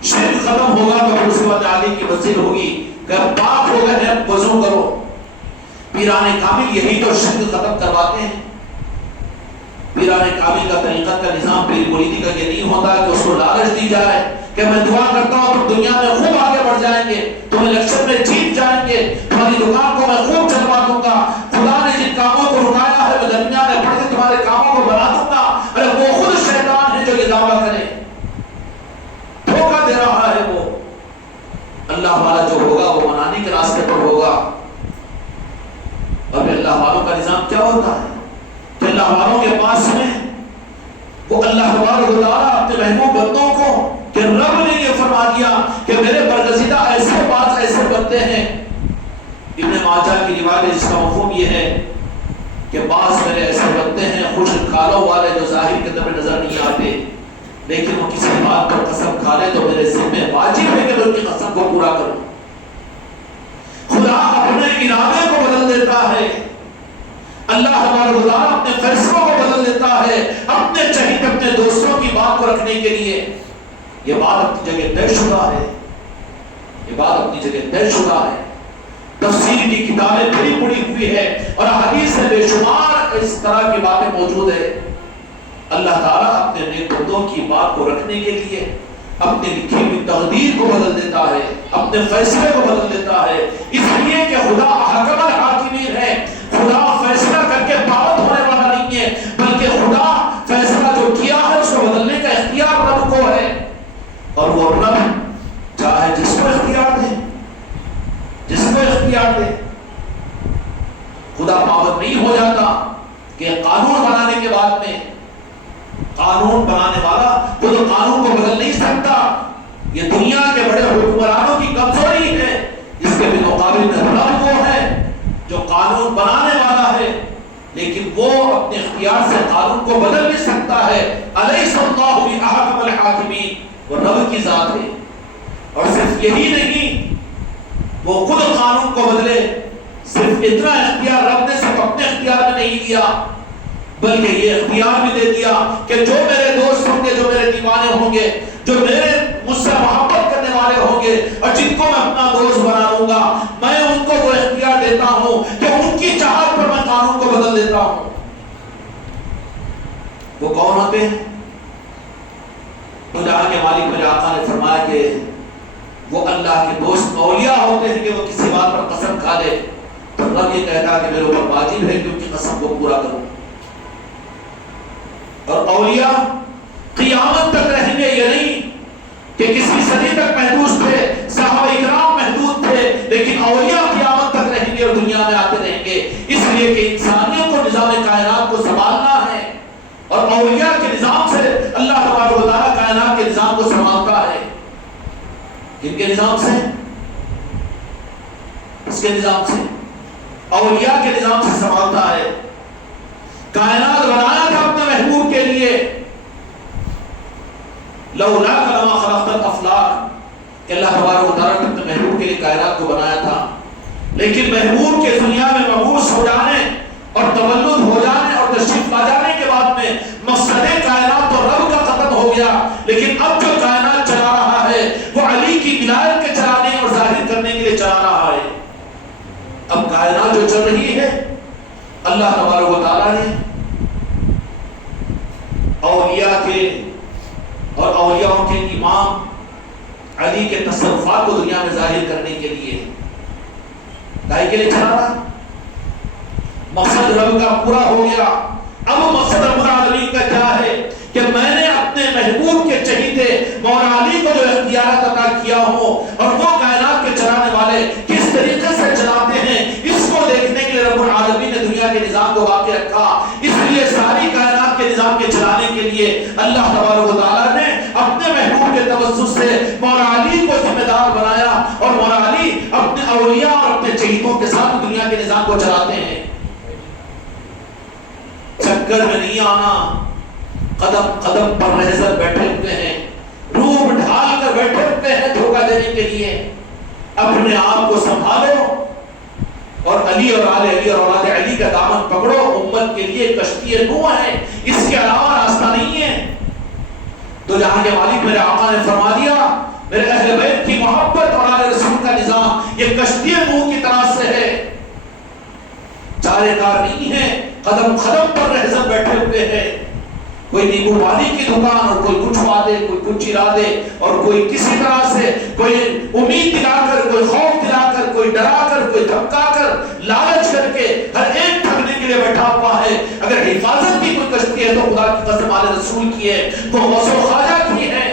شرک ختم ہوگا تو اس کے بعد علی کی وزیر ہوگی کہ پاک ہو گئے ہیں, وضو کرو. پیران کامل یہی تو شرک ختم کرواتے ہیں. پیران کامل کا طریقہ کا نظام پیر مریدی کا یہ نہیں ہوتا کہ اس کو لالچ دی جائے کہ میں دعا کرتا ہوں تم دنیا میں خوب آگے بڑھ جائیں گے, تم الیکشن میں جیت جائیں گے, تمہاری دکان کو میں خوب چلوا دوں گا, خدا نے جن کاموں کو رکایا ہے میں درمیان میں پڑھ کے تمہارے کاموں کو بنا دوں گا. ارے وہ خود شیطان ہے جو یہ دعویٰ کرے, دھوکہ دے رہا ہے. وہ اللہ والا جو ہوگا وہ منانے کے راستے پر ہوگا. اور اللہ والوں کا نظام کیا ہوتا ہے کہ اللہ والوں کے پاس میں وہ اللہ تبارک و تعالیٰ اپنے محبوب بندوں کو, کہ رب نے یہ فرما دیا کہ میرے برگزیدہ ایسے باز ایسے بندے ہیں ابن ماجہ کی روایت اس کا مفہوم یہ ہے کہ بعض میرے ایسے بنتے ہیں خشک کھالوں والے جو ظاہر کے طور پہ نظر نہیں آتے، لیکن وہ کسی بات پر قسم کھا لے تو میرے ذمہ واجب ہے کہ میں ان کی قسم کو پورا کروں۔ خدا اپنے ارادے کو بدل دیتا ہے، اللہ ہمارا خدا اپنے فیصلوں کو بدل دیتا ہے اپنے چہیتے اپنے دوستوں کی بات کو رکھنے کے لیے۔ یہ بات اپنی جگہ طے شدہ ہے، یہ بات اپنی جگہ طے شدہ ہے۔ تفسیر کی کتابیں بھری پڑی ہوئی ہے اور حدیث میں بے شمار اس طرح کی باتیں موجود ہے۔ اللہ تعالیٰ اپنے نیک بندوں کی بات کو رکھنے کے لیے اپنے لکھی ہوئی تقدیر کو بدل دیتا ہے، اپنے فیصلے کو بدل دیتا ہے، اس لیے کہ خدا حکم الحاکمین ہے۔ خدا فیصلہ کر کے پابند ہونے والا نہیں ہے، بلکہ خدا فیصلہ جو کیا ہے اس کو بدلنے کا اختیار رب کو ہے، اور وہ رب چاہے جس کو اختیار دے، جس کو اختیار دے۔ خدا پابند نہیں ہو جاتا کہ قانون بنانے کے بعد میں قانون بنانے والا وہ تو قانون کو بدل نہیں سکتا۔ یہ دنیا کے بڑے حکمرانوں کی کمزوری ہے، اس کے بھی مقابل میں رب وہ ہے جو قانون بنانے والا ہے، لیکن وہ اپنے اختیار سے قانون کو بدل بھی سکتا ہے۔ الیس اللہ باحکم الحاکمین، وہ رب کی ذات ہے۔ اور صرف یہی نہیں، وہ خود قانون کو بدلے، صرف اتنا اختیار رب نے صرف اپنے اختیار میں نہیں دیا، بلکہ یہ اختیار بھی دے دیا کہ جو میرے دوست ہوں گے، جو میرے دیوانے ہوں گے، جو میرے مجھ سے محبت کرنے والے ہوں گے اور جن کو میں اپنا دوست بنا لوں گا، میں ان کو وہ اختیار دیتا ہوں کہ ان کی چاہت پر میں قانون کو بدل دیتا ہوں۔ وہ کون ہوتے ہیں؟ تو جہاں کے مالک میرے آقا نے فرمایا کہ وہ اللہ کے دوست اولیاء ہوتے ہیں کہ وہ کسی بات پر قسم کھا لے تو رب یہ کہتا ہے کہ میرے اوپر واجب ہے کہ ان کی قسم کو پورا کروں۔ اور اولیاء قیامت تک رہیں گے، یہ نہیں کہ کسی صدی تک محدود تھے، صحابہ اکرام محدود تھے، لیکن اولیاء قیامت تک رہیں گے اور دنیا میں آتے رہیں گے، اس لیے کہ انسانیوں کو نظام کائنات کو سنبھالنا ہے، اور اولیاء کے نظام سے اللہ تبارک و تعالیٰ کائنات کے نظام کو سنبھالتا ہے۔ کن کے نظام سے؟ اس کے نظام سے، اولیاء کے نظام سے سنبھالتا ہے۔ کائنات بنایا تھا اپنے محبوب کے لیے، لولا لما خلقت الافلاک، کہ اللہ تبارک و تعالیٰ نے اپنے محبوب کے لیے کائنات کو بنایا تھا، لیکن محبوب کے دنیا میں مبعوث ہو جانے اور تولد ہو جانے اور تشریف لا جانے کے بعد میں مقصد کائنات تو رب کا ختم ہو گیا، لیکن اب جو کائنات چلا رہا ہے وہ علی کی ولایت کے چلانے اور ظاہر کرنے کے لیے چلا رہا ہے۔ اب کائنات جو چل رہی ہے، اللہ تبارک و تعالیٰ نے اولیاء کے اور اولیاء کے امام علی کے تصرفات کو دنیا میں ظاہر کرنے کے لیے دائی کے لیے چلا رہا۔ مقصد رب کا پورا ہو گیا۔ اب مقصد رب العالمین کا کیا ہے کہ میں نے اپنے محبوب کے چہیتے مولا علی کو جو اختیارات عطا کیا ہو، اور وہ کائنات کے چلانے والے کس طریقے سے چلاتے ہیں اس کو دیکھنے کے لیے رب العالمین نے دنیا کے نظام کو باقی رکھا۔ اس لیے ساری کائنات کے نظام کے چلانے کے لیے اللہ تبارک و تعالیٰ نے اپنے محبوب کے توسط سے مولا علی کو ذمہ دار بنایا، اور مولا علی اپنے اولیاء اور اپنے چہیتوں کے ساتھ دنیا کے نظام کو چلاتے ہیں۔ چکر میں نہیں آنا، قدم قدم پر رہزر بیٹھے ہوئے ہیں، روح ڈھال کر بیٹھے ہوئے ہیں دھوکہ دینے کے لیے۔ اپنے آپ کو سنبھالو اور علی اور آل علی اور اولاد علی کا دامن پکڑو۔ امت کے لیے کشتی نوح ہے، اس کے علاوہ راستہ نہیں ہے۔ تو جہاں کے مالک میرے آقا نے فرما دیا میرے اہل بیت کی محبت اور آل رسول کا نظام یہ کشتی نوح کی طرح سے ہے، چارے کار نہیں ہے، قدم قدم پر رہزن بیٹھے ہوئے ہیں۔ کوئی نیبو پانی کی دکان اور کوئی کچھ وا دے، کوئی کچھ چرا دے، اور کوئی کسی طرح سے کوئی امید دلا کر، کوئی خوف دلا کر، کوئی ڈرا کر، کوئی دھمکا کر، لالچ کر کے ہر ایک ٹھگنے کے لیے بیٹھا ہوا ہے۔ اگر حفاظت کی کوئی کشتی ہے تو خدا کی قسم آل رسول کی ہے، تو غوث و خواجہ کی ہے۔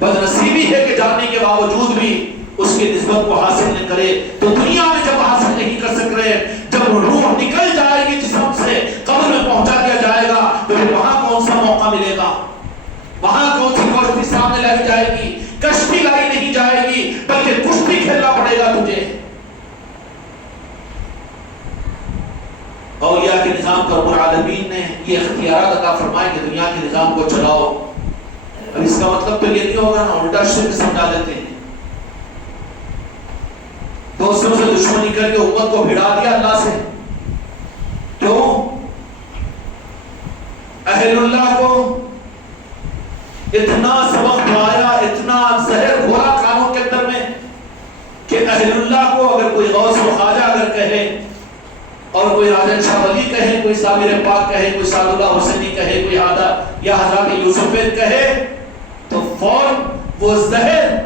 بدنصیبی ہے کہ جاننے کے باوجود بھی اس کی نسبت کو حاصل نہ کرے، تو دنیا میں جب حاصل نہیں کر سک رہے، جب روح نکل جائے گی جسم سے، قبر میں پہنچا دیا جائے گا، تو پھر وہاں کون سا موقع ملے گا؟ وہاں کون سی کشتی سامنے لائی جائے گی؟ کشتی لائی نہیں جائے گی، بلکہ کشتی کھیلنا پڑے گا تجھے۔ اولیاء کے نظام کا رب العالمین نے یہ اختیارات عطا فرمائے کہ دنیا کے نظام کو چلاؤ. اب اس کا مطلب تو یہ نہیں ہوگا نا الٹا شرک سمجھا دیتے ہیں. دوستوں سے دشمنی کر کے امت کو بھڑا دیا اللہ سے. کیوں؟ اہل اللہ کو اتنا سبق پڑھایا، اتنا زہر گھولا کانوں کے اندر میں کہ اہل اللہ کو اگر کوئی غوث و خواجہ اگر کہے اور کوئی راجن شاہ ولی کہے، کوئی صابر پاک کہے، کوئی سعد اللہ حسینی کہے، کوئی یا حضرت یوسف کہے، تو فوراً وہ زہر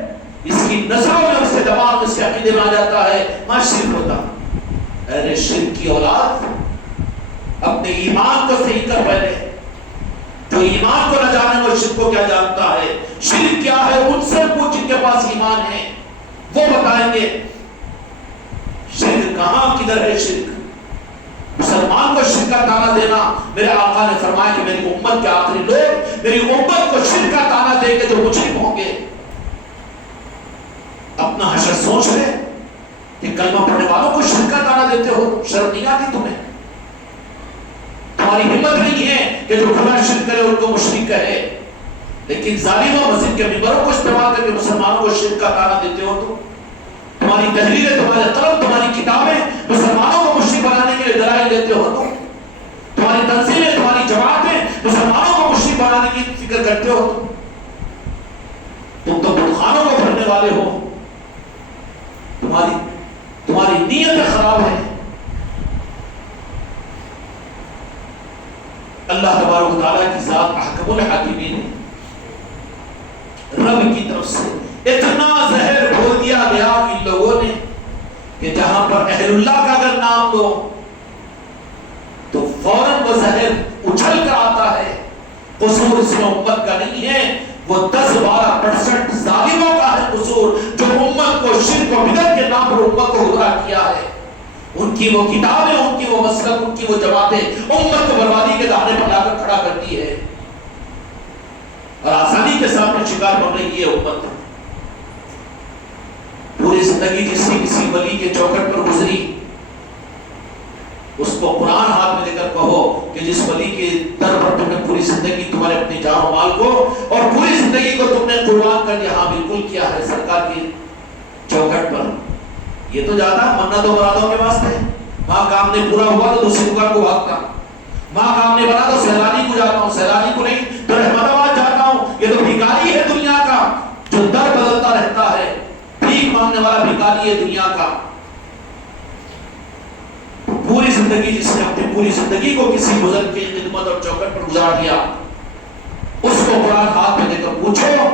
اس کی نسلوں میں، اس کے دماغ میں، اس کے عقیدے میں آ جاتا ہے ماں شرک ہوتا. ارے شرک کی اولاد، اپنے ایمان کو صحیح کر پہلے. جو ایمان کو نہ جانے وہ شرک کو کیا جانتا ہے. شرک کیا ہے ان سے پوچھ جن کے پاس ایمان ہے، وہ بتائیں گے. شرک کہاں کدھر ہے شرک؟ مسلمان کو شرک کا تانا دینا، میرے آقا نے فرمایا کہ میری امت کے آخری لوگ میری امت کو شرک کا تانا دیں گے جو مجرم ہوں گے. اپنا حشر سوچ لے کہ کلمہ پڑھنے والوں کو شرک کا تانا دیتے ہو. شرم نہیں آتی تمہیں؟ تمہاری ہمت نہیں ہے کہ جو کھلا شرک کرے ان کو مشرک کہے، لیکن ظالموں مسجد کے ممبروں کو استعمال کر کے مسلمانوں کو شرک کا تانا دیتے ہو. تو تمہاری تحریریں، تمہارے قلم، تمہاری کتابیں مسلمانوں کو مشرک بنانے کے لیے دلائل دیتے ہو. تو تمہاری تنظیمیں، تمہاری جماعتیں مسلمانوں کو مشرک بنانے کی فکر کرتے ہو. تم تو بتخانوں کو بھرنے والے ہو. تمہاری نیت خراب ہے. اللہ تبارک و تعالیٰ کی ذات احکم الحاکمین ہے. رب کی طرف سے اتنا زہر گھول دیا گیا ان لوگوں نے کہ جہاں پر اہل اللہ کا اگر نام لو تو فوراً وہ زہر اچھل کر آتا ہے. قصور اس میں امت کا نہیں ہے، وہ 10-12% ظالموں کا ہے قصور، جو امت کو شرک و بدعت کے نام پر امت کو گمراہ کیا ہے. ان کی وہ کتابیں، ان کی وہ مسلک، ان کی وہ جماعتیں امت کو بربادی کے دہانے پر لا کر کھڑا کرتی ہے اور آسانی کے سامنے شکار بن رہی ہے امت. پوری زندگی کسی ولی کے چوکھٹ پر گزری، اس کو قرآن ہاتھ میں لے کر کہو کہ جس ولی کے در پر تم نے پوری زندگی، تمہارے اپنی جان و مال کو اور پوری زندگی کو تم نے قربان کر دیا. ہاں بالکل کیا ہے سرکار کی چوکھٹ پر. یہ تو جاتا منت و مرادوں کے واسطے. وہاں کام نہیں پورا ہوا تو دوسری دکان کو بھاگتا. وہاں کام نہیں بنا تو سیلانی کو جاتا ہوں، سیلانی کو نہیں تو رحمت آباد جاتا ہوں. یہ تو بھکاری ہے دنیا کا جو در بدلتا رہتا ہے. بھیک مانگنے والا بھکاری ہے دنیا کا. پوری زندگی جس نے اپنی پوری زندگی کو کسی بزرگ کی خدمت اور چوکٹ پر گزار دیا، اس کو قرآن ہاتھ میں دے کر پوچھو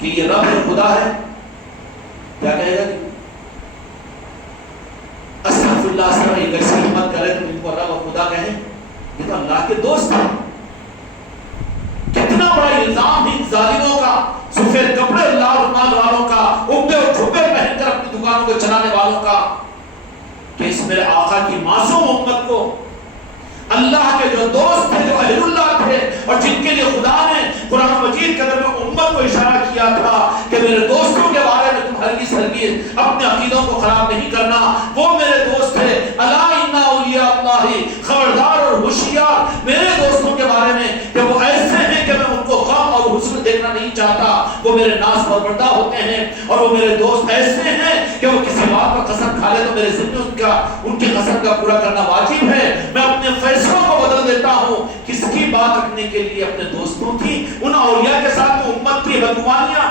کہ یہ رب ہے، خدا ہے، کیا کہے گا؟ استغفر اللہ سے یہ کیسی ہمت کرے تو ان کو رب اور خدا کہیں؟ یہ تو اللہ کے دوست ہیں. کتنا بڑا الزام ہے ظالموں کا، سفید کپڑے اللہ رحمان والوں کا، ابے اور چھپے پہن کر اپنی دکانوں کو چلانے والوں کا، کہ اس میرے آقا کی معصوم امت کو اللہ کے جو دوست تھے، جو اہل اللہ تھے اور جن کے لیے خدا نے قرآن مجید کے اندر میں امت کو اشارہ کیا تھا کہ میرے دوستوں کے بارے میں تم ہرگز اپنے عقیدوں کو خراب نہیں کرنا، وہ میرے دوست تھے. الا ان اولیاء اللہ، خبردار اور ہوشیار میرے دوستوں کے بارے میں کہ وہ ایسے ہیں کہ میں ان کو غم اور حزن دیکھنا نہیں چاہتا. وہ میرے ناز پروردہ ہوتے ہیں اور وہ میرے دوست ایسے ہیں کہ وہ کسی بات پر قسم کھا لے تو میرے ذمہ ان کی قسم کا پورا کرنا واجب ہے. میں اپنے فیصلوں کو بدل دیتا ہوں. کس کی بات رکھنے کے لیے؟ اپنے دوستوں کی. ان اولیاء کے ساتھ تو امت کی بدگمانیاں.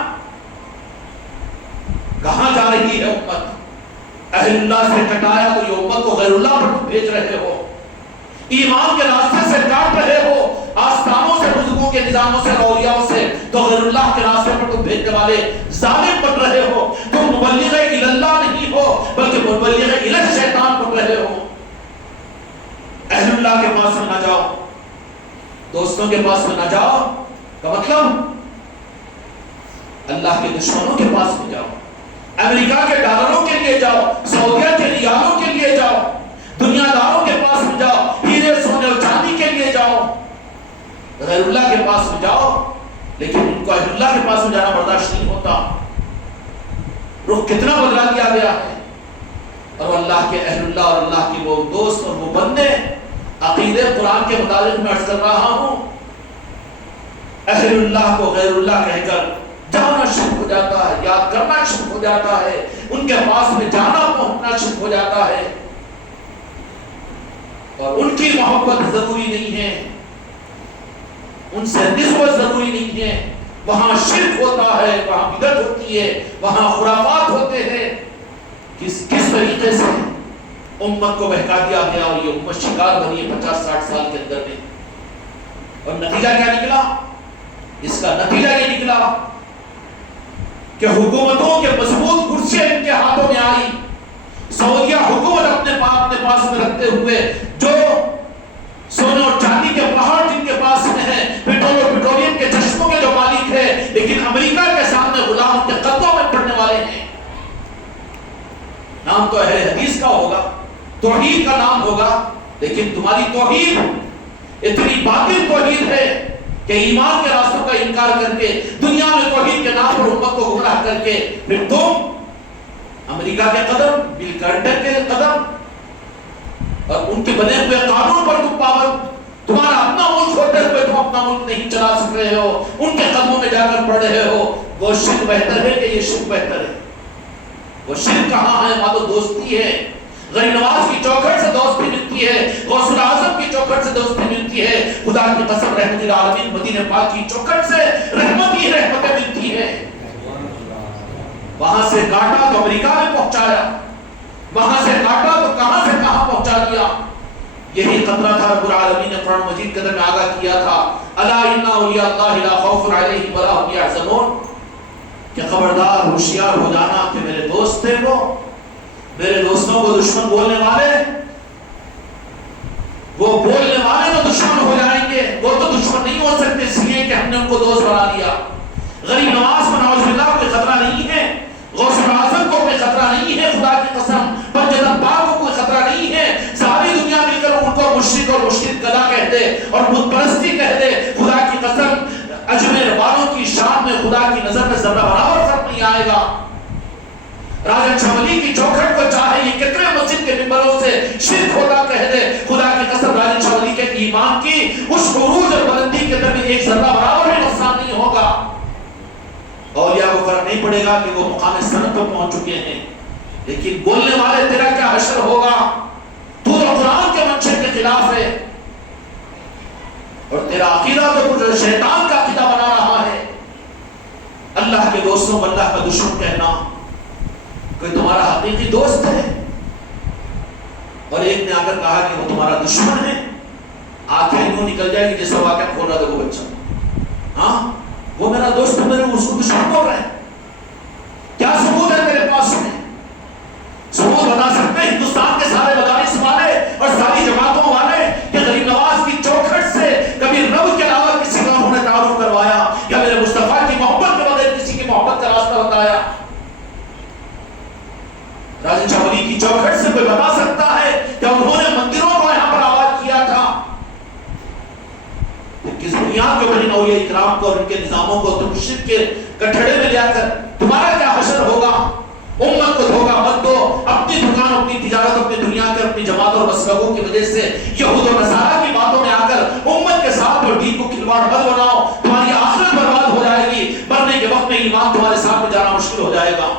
کہاں جا رہی ہے امت؟ اہل اللہ سے کٹایا تو یہ امت کو غیر اللہ پر تم بھیج رہے ہو. ایمان کے راستے سے کاٹ رہے ہو، آستانوں سے، بزرگوں کے نظاموں سے، اولیاءوں سے، تو غیر اللہ کے راستے پر تم بھیجنے والے ظالم بن رہے ہو. تم مبلغ الی اللہ نہیں ہو بلکہ مبلغ الی شیطان بن رہے ہو. اہل اللہ کے پاس میں نہ جاؤ، دوستوں کے پاس میں نہ جاؤ کا مطلب اللہ کے دشمنوں کے پاس میں جاؤ، امریکہ کے ڈالروں کے لیے جاؤ، سعودیہ کے ریالوں کے لیے جاؤ، دنیا داروں کے پاس میں جاؤ، ہیرے سونے اور چاندی کے لیے جاؤ، غیر اللہ کے پاس میں جاؤ. لیکن ان کو اہل اللہ کے پاس میں جانا برداشت نہیں ہوتا. رخ کتنا بدلا دیا گیا ہے. اور اللہ کے اہل اللہ اور اللہ کے وہ دوست اور وہ بندے عقیدے قرآن کے مطابق میں عرض کر رہا ہوں، اہل اللہ کو غیر اللہ کہہ کر جانا شرک ہو جاتا ہے، یاد کرنا شرک ہو جاتا ہے، ان کے پاس میں جانا پہنچنا شرک ہو جاتا ہے، اور ان کی محبت ضروری نہیں ہے، ان سے نسبت ضروری نہیں ہے، وہاں شرک ہوتا ہے، وہاں بدعت ہوتی ہے، وہاں خرافات ہوتے ہیں۔ کس طریقے سے امت کو بہکا دیا گیا اور یہ امت شکار بنی ہے 50-60 سال کے اندر میں، اور نتیجہ کیا نکلا؟ اس کا نتیجہ یہ نکلا کہ حکومتوں کے مضبوط کرسیاں ان کے ہاتھوں میں آئی، سعودیہ حکومت اپنے پاس میں رکھتے ہوئے جو سونے اور چاندی کے پہاڑ جن کے پاس میں ہے، پیٹرول اور پیٹرولیم کے چشموں کے جو مالک ہے، لیکن امریکہ کے سامنے غلام ان کے قدموں میں پڑنے والے ہیں۔ نام تو اہل حدیث کا ہوگا، توحید کا نام ہوگا، لیکن تمہاری توحید اتنی باطل توحید ہے کہ ایمان کے راستوں کا انکار کر کے دنیا میں توحید کے نام پر امت کو گمراہ کر کے پھر تم امریکہ کے قدم، بل کلنٹن کے قدم اور ان کے بنے ہوئے قانون پر تم پابند، تمہارا اپنا ملک ہوتے ہوئے تم اپنا ملک نہیں چلا سک رہے ہو، ان کے قدموں میں جا کر پڑھ رہے ہو۔ وہ شرک بہتر ہے کہ یہ شرک بہتر ہے؟ وہ شرک کہاں ہے؟ وہاں تو دوستی ہے، غریب نواز کی چوکھٹ سے دوستی ملتی ہے، غوث الاعظم کی چوکھٹ سے دوستی ملتی ہے، خدا کی قسم رحمت العالمین مدینہ پاک کی چوکھٹ سے رحمت ہی رحمتیں ملتی ہے۔ وہاں سے کاٹا تو امریکہ میں پہنچایا، وہاں سے کاٹا تو کہاں سے کہاں پہنچا دیا۔ یہی خطرہ تھا رب العالمین نے قرآن مجید کے اندر میں آگاہ کیا تھا، الا ان اولیاء اللہ لا خوف علیہم ولا هم یحزنون، کہ خبردار ہوشیار ہو جانا کہ میرے دوست تھے وہ، میرے دوستوں کو دشمن بولنے والے، وہ بولنے والے تو دشمن ہو جائیں گے، وہ تو دشمن نہیں ہو سکتے اس لیے کہ ہم نے ان کو دوست بنا لیا۔ غریب نواز کو نعوذ باللہ کوئی خطرہ نہیں ہے، غوث الاعظم کو کوئی خطرہ نہیں ہے، خدا کی قسم پنجتن پاک کو کوئی خطرہ نہیں ہے، ساری دنیا مل کر ان کو مشرک اور مشرک گدا کہہ دے اور بت پرستی کہہ دے، خدا کی قسم اجمیر والوں کی شان میں خدا کی نظر میں ذرہ برابر فرق نہیں آئے گا۔ راجن شملی کی چوکھٹ کو چاہے یہ کتنے مسجد کے ممبروں سے شرک ہوتا کہہ دے، خدا کی قسم راجن شملی کے ایمان کی اس عروج اور بلندی کے اندر بھی ایک ذرہ برابر بھی نقصان نہیں ہوگا۔ اولیاء کو فرق نہیں پڑے گا کہ وہ مقام سند پر پہنچ چکے ہیں، لیکن بولنے والے تیرا کیا حشر ہوگا؟ تو قرآن کے منشے کے خلاف ہے اور تیرا عقیدہ تو کچھ شیطان کا عقیدہ بنا رہا ہے۔ اللہ کے دوستوں کو اللہ کا دشمن کہنا، کوئی تمہارا حقیقی دوست ہے اور ایک نے آ کر کہا کہ وہ تمہارا دشمن ہے، آنکھیں یوں نکل جائے گی جیسے واقعہ کھول رہا تھا وہ بچہ، ہاں وہ میرا دوست، میرے اس کو دشمن بول رہے ہیں، کیا ثبوت ہے میرے پاس میں؟ ثبوت بتا سکتے ہیں ہندوستان کے سارے مدارس والے اور ساری جماعتوں والے کہ غریب نواز کی چوکھٹ سے کبھی رب کے علاوہ کسی کا انہوں نے تعارف کروایا یا میرے مصطفیٰ کی محبت کے بغیر کسی کی محبت کا راستہ بتایا؟ راجن شملی کی چوکھٹ سے کوئی بتا سکتا ہے کہ انہوں نے مندروں کو یہاں پر آباد کیا تھا؟ کس بنیاد کے اوپر ان اولیاء اکرام کو اور ان کے نظاموں کو تم شرک کے کٹھڑے میں لیا کر تمہارا کیا حشر ہوگا؟ امت کو دھوکہ مت دو، اپنی دکان، اپنی تجارت، اپنی دنیا کے، اپنی جماعت اور مسلکوں کی وجہ سے یہود و نصارہ کی باتوں میں آ کر امت کے ساتھ اور دین کو کھلواڑ مت بناؤ، تمہاری آخرت برباد ہو جائے گی، مرنے کے وقت میں ایمان تمہارے ساتھ میں جانا مشکل ہو جائے گا۔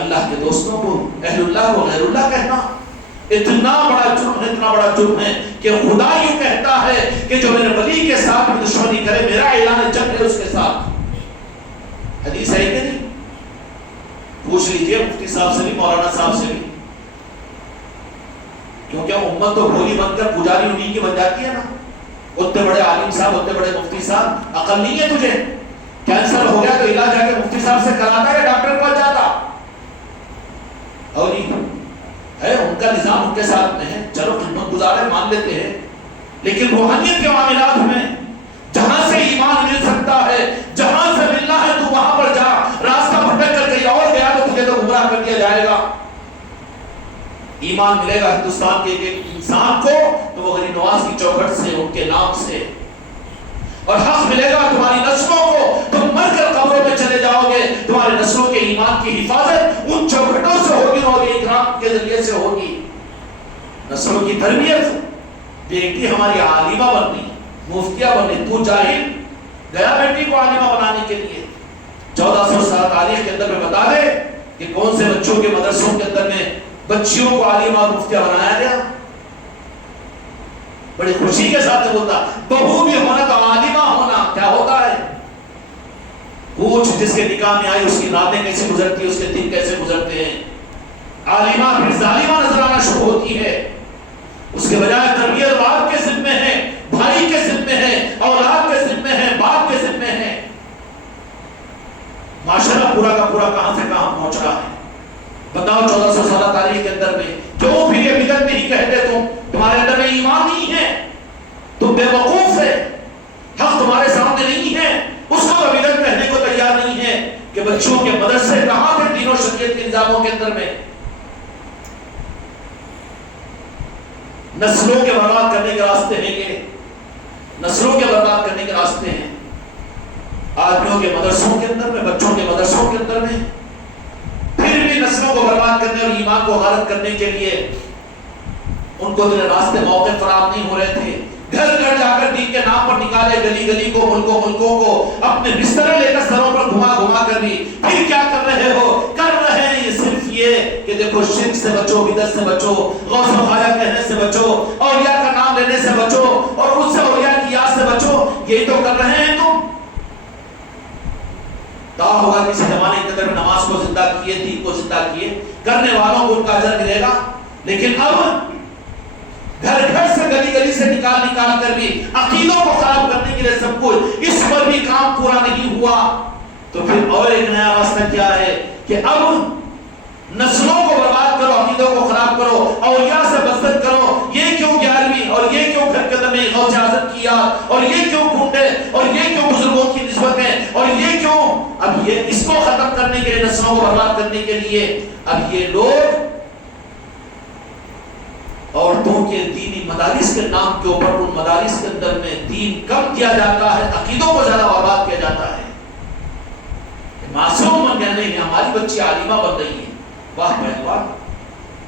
اللہ کے دوستوں کو اہل اللہ کو غیر اللہ کہنا اتنا بڑا جرم ہے، اتنا بڑا جرم ہے کہ خدا یوں کہتا ہے کہ جو میرے ولی کے ساتھ دشمنی کرے میرا اعلان جنگ ہے اس کے ساتھ۔ حدیث ہے کہ نہیں؟ پوچھ لیجئے مفتی صاحب سے بھی، مولانا صاحب سے بھی، کیونکہ امت تو بھولی بن کر پجاری انہی کی بن جاتی ہے نا۔ اتنے بڑے عالم صاحب، اتنے بڑے مفتی صاحب، عقل نہیں ہے تجھے؟ کینسر ہو گیا تو علاج جا کے مفتی صاحب سے کراتا ہے، ڈاکٹر کے پاس جاتا؟ اور نہیں ہے، ان کا نظام ان کے ساتھ میں ہے، چلو خدمت گزارے مان لیتے ہیں، لیکن روحانیت کے معاملات میں جہاں سے ایمان مل سکتا ہے، جہاں سے ملنا ہے تو وہاں پر جا، راستہ بھٹک کر کہیں اور گیا تو تجھے تو گمراہ کر دیا جائے گا۔ ایمان ملے گا ہندوستان کے ایک انسان کو تو وہ غریب نواز کی چوکھٹ سے، ان کے نام سے، اور حق ملے گا تمہاری نسلوں کو، تم مر کر قبروں میں چلے جاؤ گے، تمہارے نسلوں کے ایمان کی حفاظت ان چوکھٹوں سے ہوگی کے ذریعے سے ہوگی. نسلوں کی تربیت. بیٹی ہماری عالمہ بننی, مفتیہ بننی. تو جاہل گیا بیٹی کو عالمہ بنانے کے لیے. 1400 سال تاریخ کے اندر میں بتا دے کہ کون سے بچوں کے مدرسوں کے اندر میں بچیوں کو عالمہ اور مفتیہ بنایا گیا. بڑی خوشی کے ساتھ بولتا بہو بھی ہونا تو عالمہ ہونا کیا ہوتا ہے. پوچھ جس کے نکاح میں آئی اس کی راتیں کیسے گزرتی, اس کے دن کیسے گزرتے ہیں. عالمہ پھر ظالمہ نظر آنا شروع ہوتی ہے. اس کے بجائے تربیت باپ کے ذمے ہے, بھائی کے ذمے ہے, اولاد کے ذمے ہے, باپ کے ذمے ہے. معاشرہ پورا کا پورا کہاں سے کہاں پہنچ رہا ہے. بتاؤ 1400 سالہ تاریخ کے اندر میں جو بھی یہ بدعت نہیں کہتے تمہارے اندر میں ایمان نہیں ہے, تم بے وقوف ہے, حق تمہارے سامنے نہیں ہے, اس کو بدعت کہنے کو تیار نہیں ہے کہ بچوں کے مدرسے کہاں تھے دین و شریعت کے نظاموں کے اندر میں. نسلوں کے برباد کرنے کے راستے ہیں یہ, نسلوں کے برباد کرنے کے راستے ہیں. آدمیوں کے مدرسوں کے اندر میں, بچوں کے مدرسوں کے اندر میں, پھر بھی نسلوں کو برباد کرنے اور ایمان کو غارت کرنے کے لیے ان کو اتنے راستے موقع فراہم نہیں ہو رہے تھے. گھر گھر جا کر دین کے نام پر نکالے, گلی گلی کو, ملکوں ملکوں کو اپنے بسترے لے کر سروں پر گھما گھما کر بھی پھر کیا کر رہے ہو, کر رہے ہیں یہ صرف یہ کہ دیکھو شرک سے بچو, بدعت سے بچو, غوث و خواجہ کہنے سے بچو, اولیاء کا نام لینے سے بچو, اور ان سے اولیاء کی یاد سے بچو. یہی تو کر رہے ہیں تم. کہا ہوگا کسی زمانے کے اندر نماز کو زندہ کیے, دین کو زندہ کیے, کرنے والوں کو ان کا اجر ملے گا. لیکن اب گھر گھر سے, گلی گلی سے نکال نکال کر بھی عقیدوں کو خراب کرنے کے لیے سب کچھ, اس پر بھی کام پورا نہیں ہوا. تو پھر اور ایک نیا راستہ کیا ہے کہ اب نسلوں کو برباد کرو, عقیدوں کو خراب کرو, اولیاء سے بزدت کرو. یہ کیوں 11ویں, اور یہ کیوں گھر کے اندر میں غوث اعظم کی یاد, اور یہ کیوں گھنٹے, اور یہ کیوں بزرگوں کی نسبتیں, اور یہ کیوں. اب یہ اس کو ختم کرنے کے لیے, نسلوں کو برباد کرنے کے لیے اب یہ لوگ عورتوں کے دینی مدارس کے نام کے اوپر ان مدارس کے اندر میں دین کم کیا جاتا ہے, عقیدوں کو زیادہ برباد کیا جاتا ہے. معصوم بن گیا نہیں, ہماری بچی عالمہ بن رہی ہے. واہ پہلوان,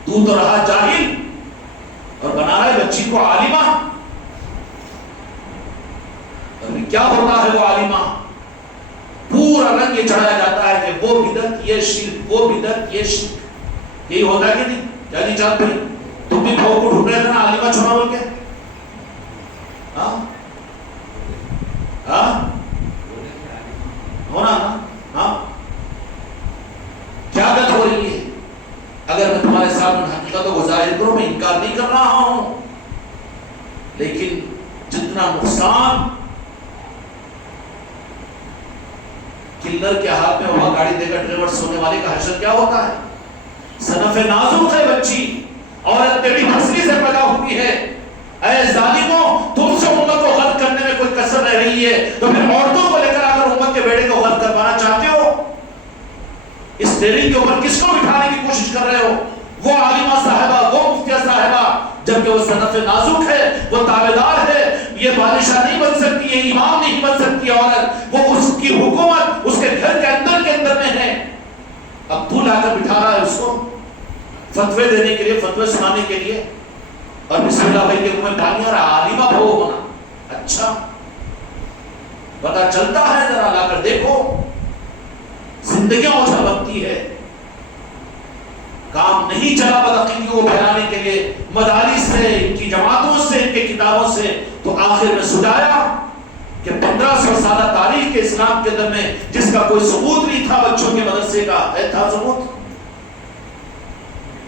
تو رہا جاہل اور بنا رہا ہے بچی کو عالمہ. اور کیا ہوتا ہے وہ عالمہ, پورا رنگ یہ چڑھایا جاتا ہے کہ وہ بدعت یہ شرک, وہ بدعت یہ شرک. یہی ہوتا ہے کہ نہیں؟ کیا نہیں چاہتے تم بھی بھاؤ کو ڈھونڈ رہے تھے نا عالمہ چھوڑا بول کے. ہونا نا. ہاں کیا بات ہو رہی ہے؟ اگر میں تمہارے سامنے حقیقتوں کو ظاہر کروں, میں انکار نہیں کر رہا ہوں, لیکن جتنا نقصان کلر کے ہاتھ میں وہاں گاڑی دے کر ڈرائیور سونے والے کا حشر کیا ہوتا ہے. صنف نازک ہے بچی, عورت تیری حسنی سے پیدا ہوئی ہے. اے ظالموں, تم سے امت کو غلط کرنے میں کوئی کسر رہ رہی ہے تو پھر عورتوں کو لے کر آ کر امت کے بیڑے کو غلط کروانا چاہتے ہو. اس ٹرین کے اوپر کس کو بٹھانے کی کوشش کر رہے ہو؟ وہ عالمہ صاحبہ, وہ مفتیہ صاحبہ, جبکہ وہ صنف نازک ہے, وہ تابعدار ہے. یہ بادشاہ نہیں بن سکتی, یہ امام نہیں بن سکتی عورت. وہ اس کی حکومت اس کے گھر کے اندر میں ہے. اب تو لا کر بٹھا رہا ہے اس کو فتوے دینے کے لیے, فتوے سنانے کے لیے, اور بسم اللہ بھائی کے منہ میں پانی آ رہا, عالمہ بہو ہونا. اچھا پتا چلتا ہے, ذرا لا کر دیکھو. زندگیاں اوجھل بنتی ہے, کام نہیں چلا بدعقیدیوں کو پھیلانے کے لیے مدارس سے, ان کی جماعتوں سے, ان کی کتابوں سے. تو آخر میں سجایا کہ 1500 سالہ تاریخ کے اسلام کے اندر میں جس کا کوئی ثبوت نہیں تھا بچوں کے مدرسے کا, ہے تھا ثبوت.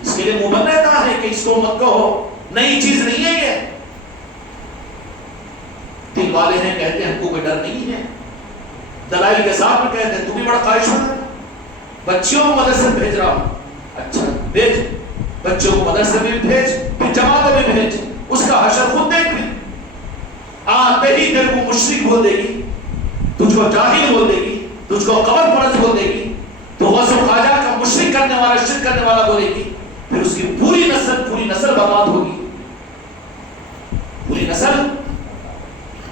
اس کے لیے منہ بن رہتا ہے کہ اس کو مت کہو, نئی چیز نہیں ہے یہ. دل والے ہیں, کہتے ہیں ہم کو کوئی ڈر نہیں ہے, دلائل کے ساتھ میں کہتے ہیں. تم بھی بڑا خواہش ہوتا ہے, بچیوں کو مدرسے بھیج رہا ہوں. اچھا بھیج, بچوں کو مدرسے میں بھیج, پھر جماعتوں میں بھیج. اس کا حشر خود دیکھ بھی. آتے ہی تیرے کو مشرک بول دے گی, تجھ کو جاہل بول دے گی, تجھ کو قبر پرست بول دے گی, تو غوث و خواجہ کا مشرک کرنے والا, شرک کرنے والا بولے گی. پھر اس کی پوری نسل برباد ہوگی, پوری نسل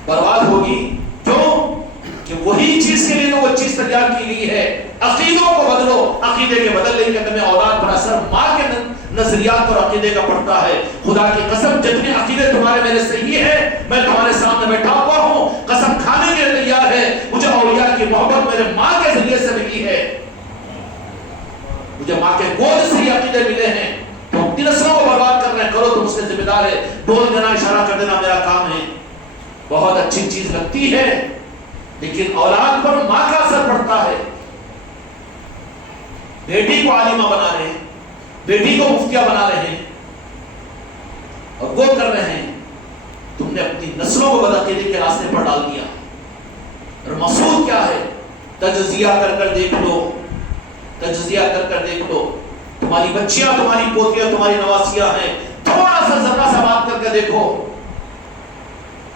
برباد ہوگی. کیوں کہ وہی چیز کے لیے تو وہ چیز تیار کی گئی ہے. عقیدوں کو بدلو, عقیدے کے بدلنے کے اندر میں اولاد پر اثر, نظریات اور عقیدے کا پڑھتا ہے. خدا کی قسم جتنے عقیدے تمہارے میرے صحیح ہے میں تمہارے سامنے بیٹھا ہوا ہوں, قسم کھانے کے لیے تیار ہے. مجھے اولیاء کی محبت میرے ماں کے ذریعے سے ملی ہے, مجھے ماں کے گود سے یہ عقیدے ملے ہیں. تو اپنی نسلوں کو برباد کر رہے ہیں, کرو تم اس کے ذمہ دار ہے. بول دینا, اشارہ کر دینا میرا کام ہے. بہت اچھی چیز لگتی ہے لیکن اولاد پر ماں کا اثر پڑتا ہے. بیٹی کو عالمہ بنا رہے ہیں, بیٹی کو مفتیہ بنا رہے ہیں اور وہ کر رہے ہیں, تم نے اپنی نسلوں کو بدعقیدی کے راستے پر ڈال دیا. اور مقصود کیا ہے؟ تجزیہ کر کر دیکھ لو, تجزیہ کر کر دیکھ لو. تمہاری بچیاں, تمہاری پوتیاں, تمہاری نواسیاں ہیں, تھوڑا سا ذرا سا بات کر کے دیکھو.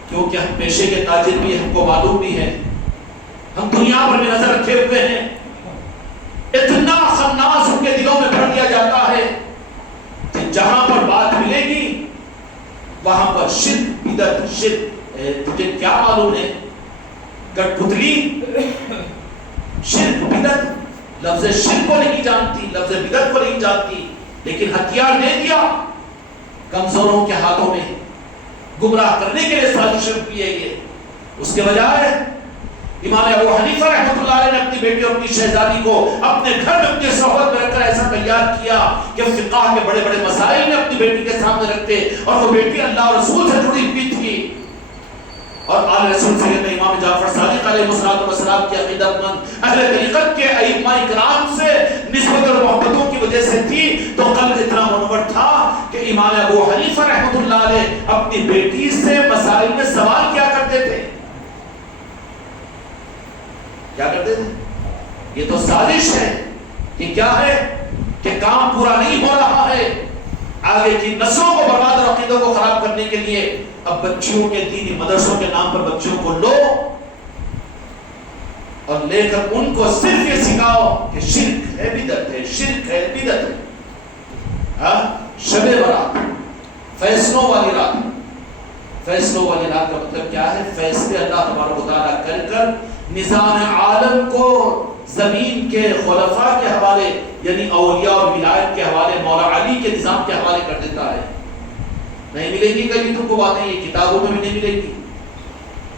کیونکہ ہم پیشے کے تاجر بھی, ہم کو معلوم بھی ہے, ہم دنیا پر بھی نظر رکھے ہوئے ہیں. اتنا خناس ان کے دلوں میں بھر دیا جاتا ہے کہ جہاں پر بات ملے گی وہاں پر شرک بدعت. شرک تجھے کیا معلوم ہے؟ کٹ پتلی شرک بدعت, لفظ شرک کو نہیں جانتی, لفظ بدعت کو نہیں جانتی, لیکن ہتھیار دے دیا کمزوروں کے ہاتھوں میں گمراہ کرنے کے لیے سازشیں کیے گئے. اس کے بجائے امام ابو حنیفہ رحمۃ اللہ علیہ نے اپنی بیٹی اور اپنی شہزادی کو اپنے گھر میں اپنی صحبت میں رکھ کر ایسا تیار کیا کہ فقہ کے بڑے بڑے مسائل میں اپنی بیٹی کے سامنے رکھتے, اور وہ بیٹی اللہ اور رسول سے جڑی ہوئی تھی. اور آل رسول سید امام جعفر صادق علیہ السلام کی عقیدت مند اہل طریقت کے ائمہ اکرام سے نسبت اور محبتوں کی وجہ سے تھی, تو قلب اتنا منور تھا کہ امام ابو حنیفہ رحمۃ اللہ علیہ اپنی بیٹی سے مسائل میں سوال کیا کرتے تھے. کیا کرتے تھے؟ یہ تو سازش ہے. یہ کیا ہے کہ کام پورا نہیں ہو رہا ہے, آگے کی نسلوں کو برباد اور عقیدوں کو خراب کرنے کے لیے اب بچیوں کے دینی مدرسوں کے نام پر بچیوں کو لو اور لے کر ان کو صرف یہ سکھاؤ کہ شرک ہے بدعت ہے, شرک ہے بدعت ہے. شب برات, فیصلوں والی رات. فیصلوں والی رات کا مطلب کیا ہے؟ فیصلے اللہ تبارک و تعالیٰ کر کر نظام عالم کو زمین کے خلفاء کے حوالے, یعنی اولیاء اور ولایت کے حوالے, مولا علی کے نظام کے حوالے کر دیتا ہے. نہیں ملے گی کبھی تم کو باتیں, یہ کتابوں میں بھی نہیں ملے گی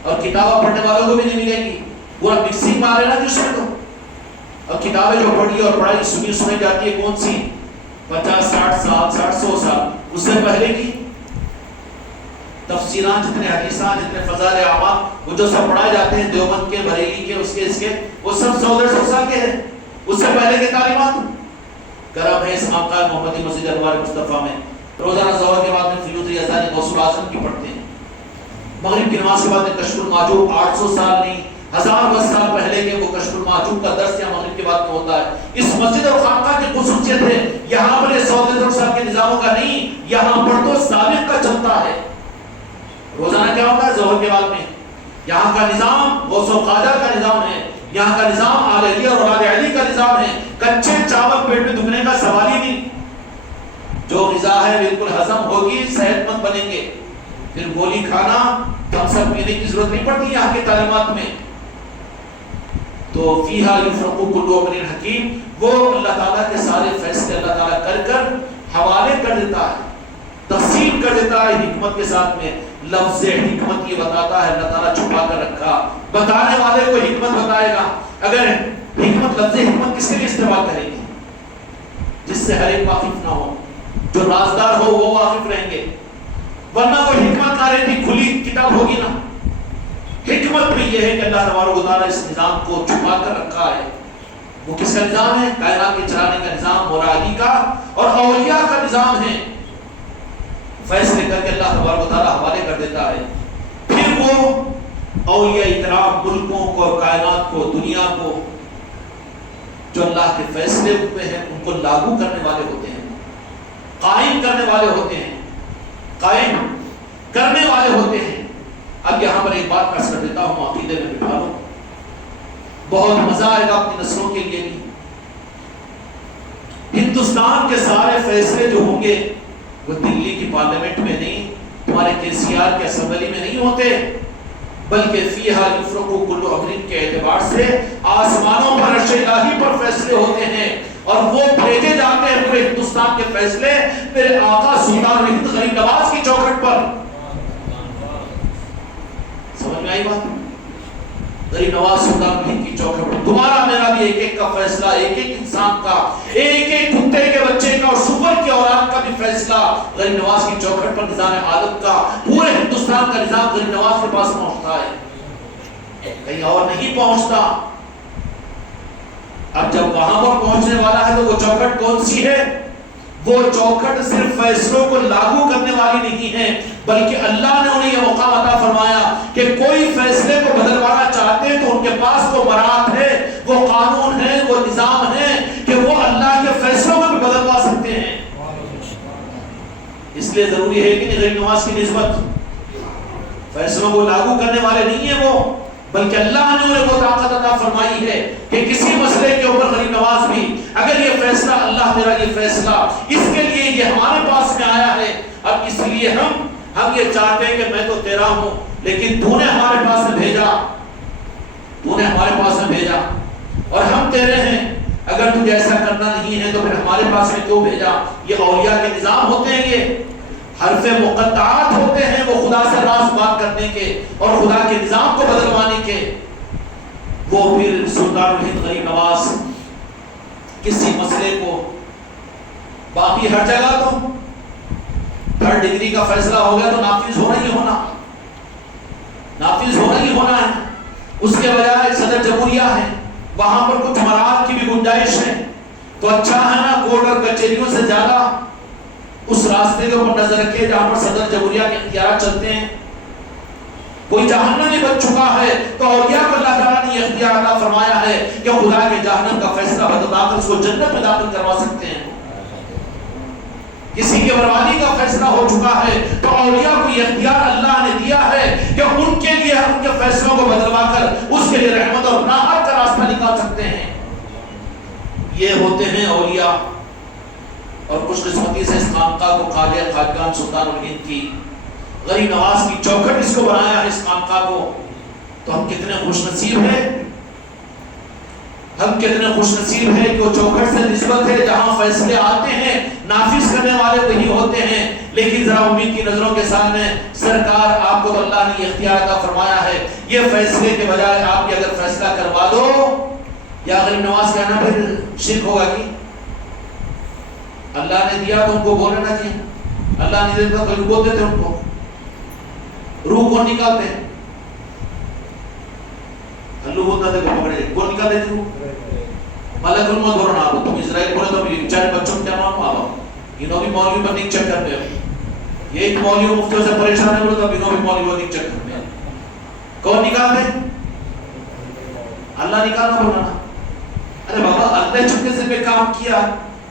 اور کتابیں پڑھنے والوں کو بھی نہیں ملے گی. پورا مکسنگ مار ہے نا جس میں تو. اور کتابیں جو پڑھی اور پڑھائی سنی جاتی ہے کون سی 50-60 سال 60-100 سال اس سے پہلے کی تفسیران, جتنے حدیثان, جتنے فضائل اعمال وہ جو سب پڑھائے جاتے ہیں دیوبند کے, بریلی کے, اس کے وہ سب 100-150 سال کے ہیں. اس سے پہلے کے تعلیمات کرم ہے اس خانقاہ محمدی مسجد انوار مصطفیٰ میں روزانہ ظہر کے بعد میں فیوض ریاضانی غوث الاعظم کی پڑھتے ہیں. مغرب کی نماز کے بعد میں کشف المعجوب 800 سال نہیں 1010 سال پہلے کے وہ کشف المعجوب کا درس یہاں مغرب کے بعد میں ہوتا ہے. اس مسجد اور خانقاہ کی خصوصیت ہے یہاں پر 100-150 سال کے نظاموں کا نہیں, یہاں پر تو سابق کا چلتا ہے. روزانہ کیا ہوتا ہے ظہر کے بعد میں, یہاں کا نظام غوث و قادر کا نظام ہے, یہاں کا نظام آل علی اور اولاد علی کا نظام ہے. کچے چاول پیٹ میں دکھنے کا سوال ہی نہیں. جو غذا ہے بالکل ہضم ہوگی, صحت مند بنیں گے. پھر گولی کھانا, تھمس اپ پینے کی ضرورت نہیں پڑتی یہاں کی تعلیمات میں. تو فیہا یفرق کل امر حکیم, وہ اللہ تعالیٰ کے سارے فیصلے اللہ تعالیٰ کر کر حوالے کر دیتا ہے, تقسیم کر دیتا ہے حکمت کے ساتھ میں. لفظ حکمت یہ بتاتا ہے اللہ تعالیٰ چھپا کر رکھا, بتانے والے کو حکمت بتائے گا. اگر حکمت, لفظ حکمت کس کے لیے استعمال کریں گے؟ جس سے ہر ایک واقف نہ ہو, جو رازدار ہو وہ واقف رہیں گے, ورنہ کوئی حکمت نہ رہتی, کھلی کتاب ہوگی نا. حکمت بھی یہ ہے کہ اللہ تبارک و تعالیٰ اس نظام کو چھپا کر رکھا ہے. وہ کس کا نظام ہے؟ کائنات کے چلانے کا نظام مولا علی کا اور اولیاء کا نظام ہے. فیصلے کر کے اللہ تبارک و تعالیٰ حوالے کر دیتا ہے. پھر وہ اولیاء اکرام ملکوں کو, کائنات کو, دنیا کو جو اللہ کے فیصلے ہوئے ہیں ان کو لاگو کرنے والے ہوتے ہیں, قائم کرنے والے ہوتے ہیں, قائم کرنے والے ہوتے ہیں. اب یہاں پر ایک بات عرض کر دیتا ہوں, عقیدے میں بٹھا لو, بہت مزہ آئے گا اپنی نسلوں کے لیے بھی. ہندوستان کے سارے فیصلے جو ہوں گے وہ دلی کی پارلیمنٹ میں نہیں, تمہارے KCR کے اسمبلی میں نہیں ہوتے, بلکہ فیہا یفرق کل امر کے اعتبار سے آسمانوں پر عرش الہی پر فیصلے ہوتے ہیں. اور وہ بھیجے جاتے ہیں پورے ہندوستان کے فیصلے میرے آقا سلطان ہند غریب نواز کی چوکھٹ پر. سمجھ میں آئی بات؟ غریب نواز سلطان ہند کی چوکھٹ پر تمہارا میرا بھی ایک ایک کا فیصلہ، ایک ایک انسان کا، ایک ایک کتے کے بچے کا اور سور کی اولاد کا بھی فیصلہ غریب نواز کی چوکھٹ پر نظام عالم کا، پورے ہندوستان کا نظام غریب نواز کے پاس پہنچتا ہے، کہیں اور نہیں پہنچتا. اب جب وہاں پر پہنچنے والا ہے تو وہ چوکھٹ کون سی ہے؟ وہ چوکھٹ صرف فیصلوں کو لاگو کرنے والی نہیں ہے، بلکہ اللہ نے انہیں یہ مقام عطا فرمایا کہ کوئی فیصلے کو بدلوانا چاہتے ہیں تو ان کے پاس وہ برات ہے، وہ قانون ہے، وہ نظام ہے کہ وہ اللہ کے فیصلوں کو بھی بدلوا سکتے ہیں. اس لیے ضروری ہے کہ غریب نواز کی نسبت فیصلوں کو لاگو کرنے والے نہیں ہیں وہ، بلکہ اللہ نے انہیں وہ طاقت عطا فرمائی ہے کہ کسی مسئلے کے اوپر غریب نواز بھی اگر یہ فیصلہ اللہ تیرا یہ فیصلہ اس کے لیے یہ ہمارے پاس میں آیا ہے، اب اس لیے ہم یہ چاہتے ہیں کہ میں تو تیرا ہوں لیکن تو نے ہمارے پاس میں بھیجا، تو نے ہمارے پاس میں بھیجا اور ہم تیرے ہیں، اگر تجھے ایسا کرنا نہیں ہے تو پھر ہمارے پاس میں کیوں بھیجا. یہ اولیاء کے نظام ہوتے ہیں، یہ حرف مقطعات ہوتے ہیں، وہ خدا سے راز بات کرنے کے اور خدا کے نظام کو بدلوانے کے. وہ پھر سلطان ہند غریب نواز کسی مسئلے کو، باقی ہر جگہ تو تھرڈ ڈگری کا فیصلہ ہو گیا تو نافذ ہونا ہی ہونا، نافذ ہونا ہی ہونا ہے. اس کے بجائے صدر جمہوریہ ہے، وہاں پر کچھ مراحل کی بھی گنجائش ہے تو اچھا ہے نا، کورٹ اور کچہریوں سے زیادہ اس راستے کے اوپر نظر رکھے جہاں پر صدر جمہوریہ کے اختیارات چلتے ہیں. کوئی جہنم میں بچ چکا ہے تو اولیاء کو اللہ تعالیٰ نے یہ اختیار عطا فرمایا ہے کہ خدا کے جہنم کا فیصلہ بدلا کر اس کو جنت میں داخل کروا سکتے ہیں. کسی کے بربادی کا فیصلہ ہو چکا ہے تو اولیاء کو یہ اختیار اللہ نے دیا ہے کہ ان کے لیے ان کے فیصلوں کو بدلوا کر اس کے لیے رحمت اور راحت کا راستہ نکال سکتے ہیں. یہ ہوتے ہیں اولیاء. اور خوش قسمتی سے اس خانقاہ کو خواجہ خاقان سلطان الہند کی غریب نواز کی چوکھٹ اس کو بنایا ہے، اس خانقاہ کو. تو ہم کتنے خوش نصیب ہیں، ہم کتنے خوش نصیب ہیں کہ وہ چوکھٹ سے نسبت ہے جہاں فیصلے آتے ہیں نافذ کرنے والے وہی ہوتے ہیں. لیکن ذرا امید کی نظروں کے سامنے سرکار آپ کو تو اللہ نے یہ اختیار عطا فرمایا ہے، یہ فیصلے کے بجائے آپ یہ اگر فیصلہ کروا دو یا غریب نواز کہنا پھر شرک ہوگا کہ اللہ نے دیا تو ان کو بولنا چاہیے، اللہ نے دیتا تو بولتے تھے. ان کو روح کون نکالتے ہیں؟ اللہ بولتا تھا کہ پکڑے کون نکالتے تھے روح؟ ملک الموت بولنا آپ تم اسرائیل بولے تو بیچارے بچوں کو کیا معلوم آپ انہوں بھی مولوی پر نیک چیک کرتے ہیں. یہ ایک مولوی مفتیوں سے پریشان ہے بولے تو انہوں بھی مولوی پر نیک چیک کرتے ہیں. کون نکالتے ہیں؟ اللہ نکالنا بولنا. ارے بابا اللہ چکے سے پہ کام کیا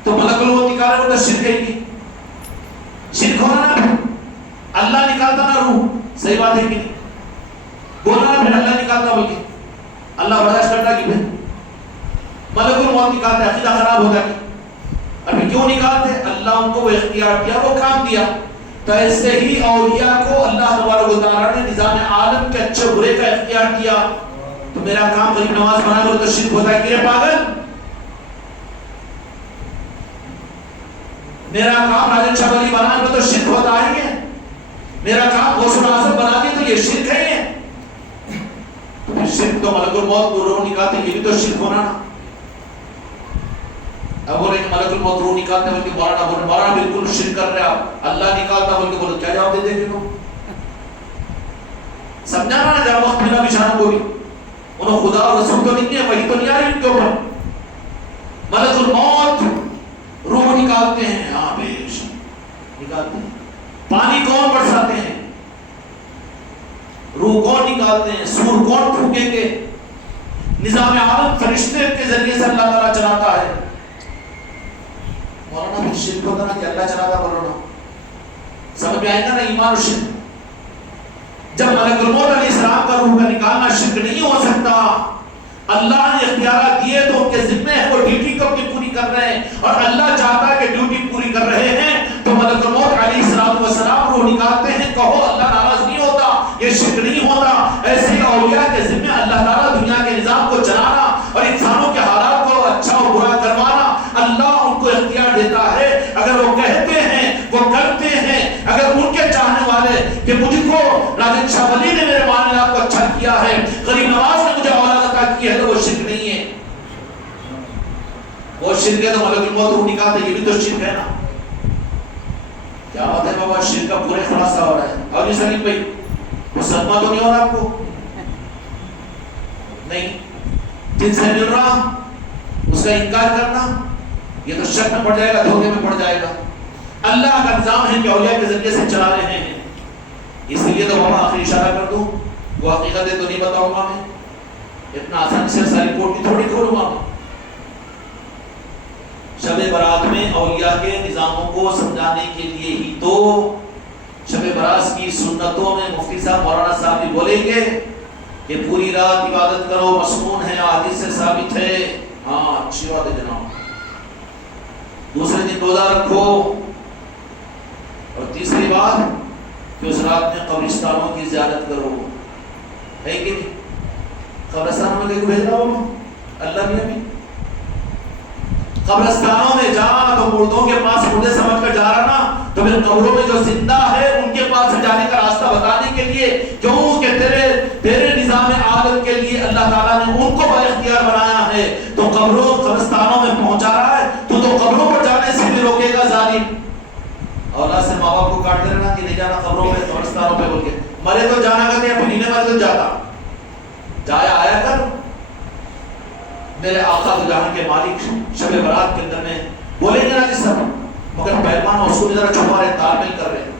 تو ملک الموت نکالے وہ تو شرک ہے ہی، شرک ہونا نا. اللہ نکالتا نا روح، صحیح بات ہے کہ نہیں؟ بولنا نا پھر اللہ نکالتا بول کے اللہ برداشت کرتا کہ پھر ملک الموت نکالتا ہے، عقیدہ خراب ہوتا ہے. ابھی کیوں نکالتے؟ اللہ ان کو وہ اختیار دیا، وہ کام دیا. تو ایسے ہی اولیاء کو اللہ تبارک و تعالیٰ نے نظام عالم کے اچھے برے کا اختیار دیا. تو میرا کام غریب نواز بنا لو تو شرک ہوتا ہے کہ پاگل؟ میرا کام راجن شاہ ولی بنا لو تو شرک ہوتا ہے؟ میرا کام غوث الاعظم بنا دے تو یہ شرک ہے؟ تو پھر شرک تو ملک الموت کو روح نکالتے یہ بھی تو شرک ہونا نا. اب بولے کہ ملک الموت روح نکالتے بلکہ مولانا بالکل شرک کر رہے آپ، اللہ نکالتا بلکہ بولے کیا جواب دے دے گے؟ سمجھانا نا جب وقت ملا بشارہ کو بھی انہوں خدا اور رسول تو نہیں ہے، وہی تو نہیں آ رہی ان کے اوپر. ملک الموت روح نکالتے ہیں، ہاں بے شک نکالتے ہیں. پانی کون برساتے ہیں؟ روح کون نکالتے ہیں؟ سور کون پھونکیں گے؟ نظام عالم فرشتے کے ذریعے سے اللہ تعالیٰ چلاتا ہے. مولانا پھر شرک ہوتا نا کہ اللہ چلاتا مولانا. سمجھ میں آئے گا نا ایمان و شرک. جب ملک الموت علیہ السلام کا روح کا نکالنا شرک نہیں ہو سکتا. اللہ نے اختیارات دیے تو ان کے ذمہ ہے، وہ ڈیوٹی کو اپنی پوری کر رہے ہیں اور اللہ چاہتا ہے کہ ڈیوٹی پوری کر رہے ہیں تو ملک الموت علیہ السلام روح نکالتے ہیں. کہو اللہ ناراض نہیں ہوتا، یہ شرک نہیں ہوتا. ایسے ہی اولیاء کے ذمہ اللہ تعالیٰ دنیا کے نظام کو چلانا اور انسانوں کے حالات کو اچھا اور برا کروانا کیا ہے، غریب نواز نے مجھے اولاد عطا کی ہے، تو وہ شرک نہیں ہے. وہ شرک ہے تو ملک الموت روح نکالتے، یہ بھی تو شرک ہے نا. کیا بات ہے بابا، شرک کا پورے خلاصہ ہو رہا ہے. اور یہ سلیم بھائی وہ صدمہ تو نہیں ہو رہا آپ کو؟ نہیں. جن سے مل رہا اس کا انکار کرنا یہ تو شک میں پڑ جائے گا، دھوکے میں پڑ جائے گا. اللہ کا نظام ہے کہ اولیاء کے ذریعے سے چلا رہے ہیں. اس لیے تو وہاں آخری اشارہ کر دوں، وہ حقیقتیں تو نہیں بتاؤں گا میں، اتنا آسانی سے ساری کوٹ کی تھوڑی کھولوں گا میں. شب برات میں اولیاء کے نظاموں کو سمجھانے کے لیے ہی تو شب برات کی سنتوں میں مفتی صاحب مولانا صاحب بھی بولیں گے کہ پوری رات عبادت کرو، مسنون ہے، حدیث سے ثابت ہے. ہاں اچھی بات ہے جناب. دوسرے دن روزہ رکھو. اور تیسری بات کہ اس رات میں قبرستانوں کی زیارت کرو. ہے کہ نہیں؟ قبرستانوں میں بھیج رہا ہوں اللہ نے بھی. قبرستانوں میں جا تو مردوں کے پاس مردے سمجھ کر جا رہا نا، تو پھر قبروں میں جو زندہ ہے ان کے پاس جانے کا راستہ بتانے کے لیے، کیوں کہ تیرے نظام عالم کے لیے اللہ تعالیٰ نے ان کو بااختیار بنایا ہے. تو قبرستانوں میں پہنچا رہا ہے تو قبروں پر جانے سے بھی روکے گا ظالم. اولاد سے ماں باپ کو کاٹتے رہنا کہ نہیں جانا قبروں پہ، قبرستانوں پہ بول کے. مرے تو جانا کرتے ہیں، پھر نہیں مرے تو جاتا. جایا آیا کر. میرے آقا تو جہاں کے مالک شب برات کے اندر میں بولیں گے نا جس طرح، مگر پہلوان اس کو بھی ذرا چھپا رہے، تال میل کر رہے.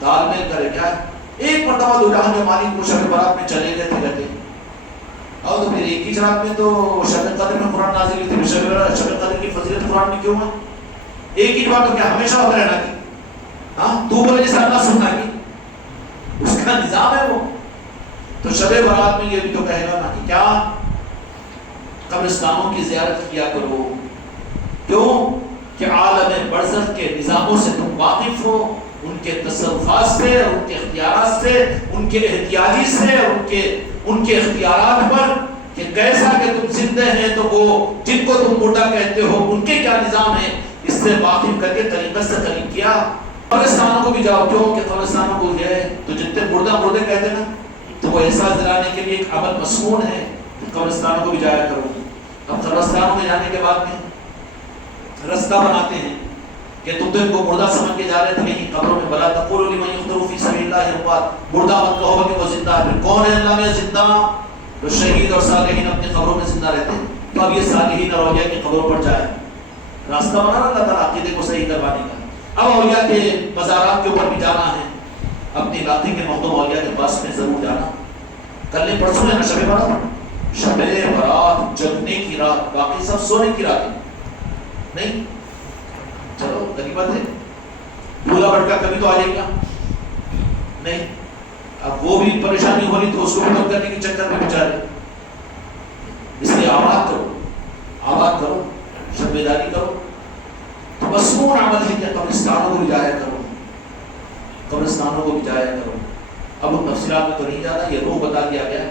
تال میل کرے کیا؟ ایک مرتبہ دو جہاں کے مالک وہ شب برات میں چلے گئے تھے کہتے. اور تو پھر ایک ہی رات میں تو شب قدر میں قرآن نازل ہوئی تھی. شب قدر کی فضیلت قرآن میں کیوں ہے؟ ایک ہی بات تو کیا ہمیشہ ہوتا رہنا کی؟ ہاں تو بولے جیسے اللہ سننا کی، اس کا نظام ہے وہ. تو شب برات میں یہ بھی تو کہے گا نا کہ کیا قبرستانوں کی زیارت کیا کرو. کیوں کہ عالم برزخ کے نظاموں سے تم واقف ہو، ان کے تصرفات سے، ان کے اختیارات سے، ان کے احتیاجی سے، ان کے اختیارات پر کہ کیسا کہ تم زندہ ہیں تو وہ جن کو تم مردہ کہتے ہو ان کے کیا نظام ہے، اس سے واقف کر کے طریقت سے قریب کیا. قبرستانوں کو بھی جاؤ. کیوں کہ قبرستانوں کو جو ہے تو جتنے مردے کہتے نا، تو وہ احساس دلانے کے لیے ایک عمل مسنون ہے. قبرستانوں کو بھی جایا کرو. اب قبرستانوں میں جانے کے بعد میں رستہ بناتے ہیں کہ تم تو ان کو مردہ سمجھ کے جا رہے تھے، نہیں قبروں میں بلا تقولوا لمن يقتل في سبيل الله اموات، مردہ مت کہو کہ وہ زندہ ہے. کون ہے اللہ میں زندہ؟ تو شہید اور صالحین اپنی قبروں میں زندہ رہتے ہیں. تو اب یہ صالحین اور اولیاء کی قبروں پر جائے، راستہ بنا اللہ تعالیٰ عقیدے کو صحیح کروانے کا. اب اولیاء کے مزارات کے اوپر بھی جانا ہے، اپنے علاقے کے محترم اولیاء کے پاس میں ضرور جانا. کل پرسوں ہے نا شب برات، شب برات جگنے کی رات، باقی سب سونے کی رات نہیں. چلو غنیمت ہے، بھولا بھٹکا کبھی تو آ جائے گا نہیں. اب وہ بھی پریشانی ہو رہی تو اس کو بھی کم کرنے کے چکر میں بیچارے. اس لیے آباد کرو، شب بیداری کرو. تو مسنون عمل ہے کہ قبرستانوں کو بھی جایا کرو، قبرستانوں کو بھی جایا کرو. اب ان تفصیلات میں تو نہیں جانا. یہ روح بتا دیا گیا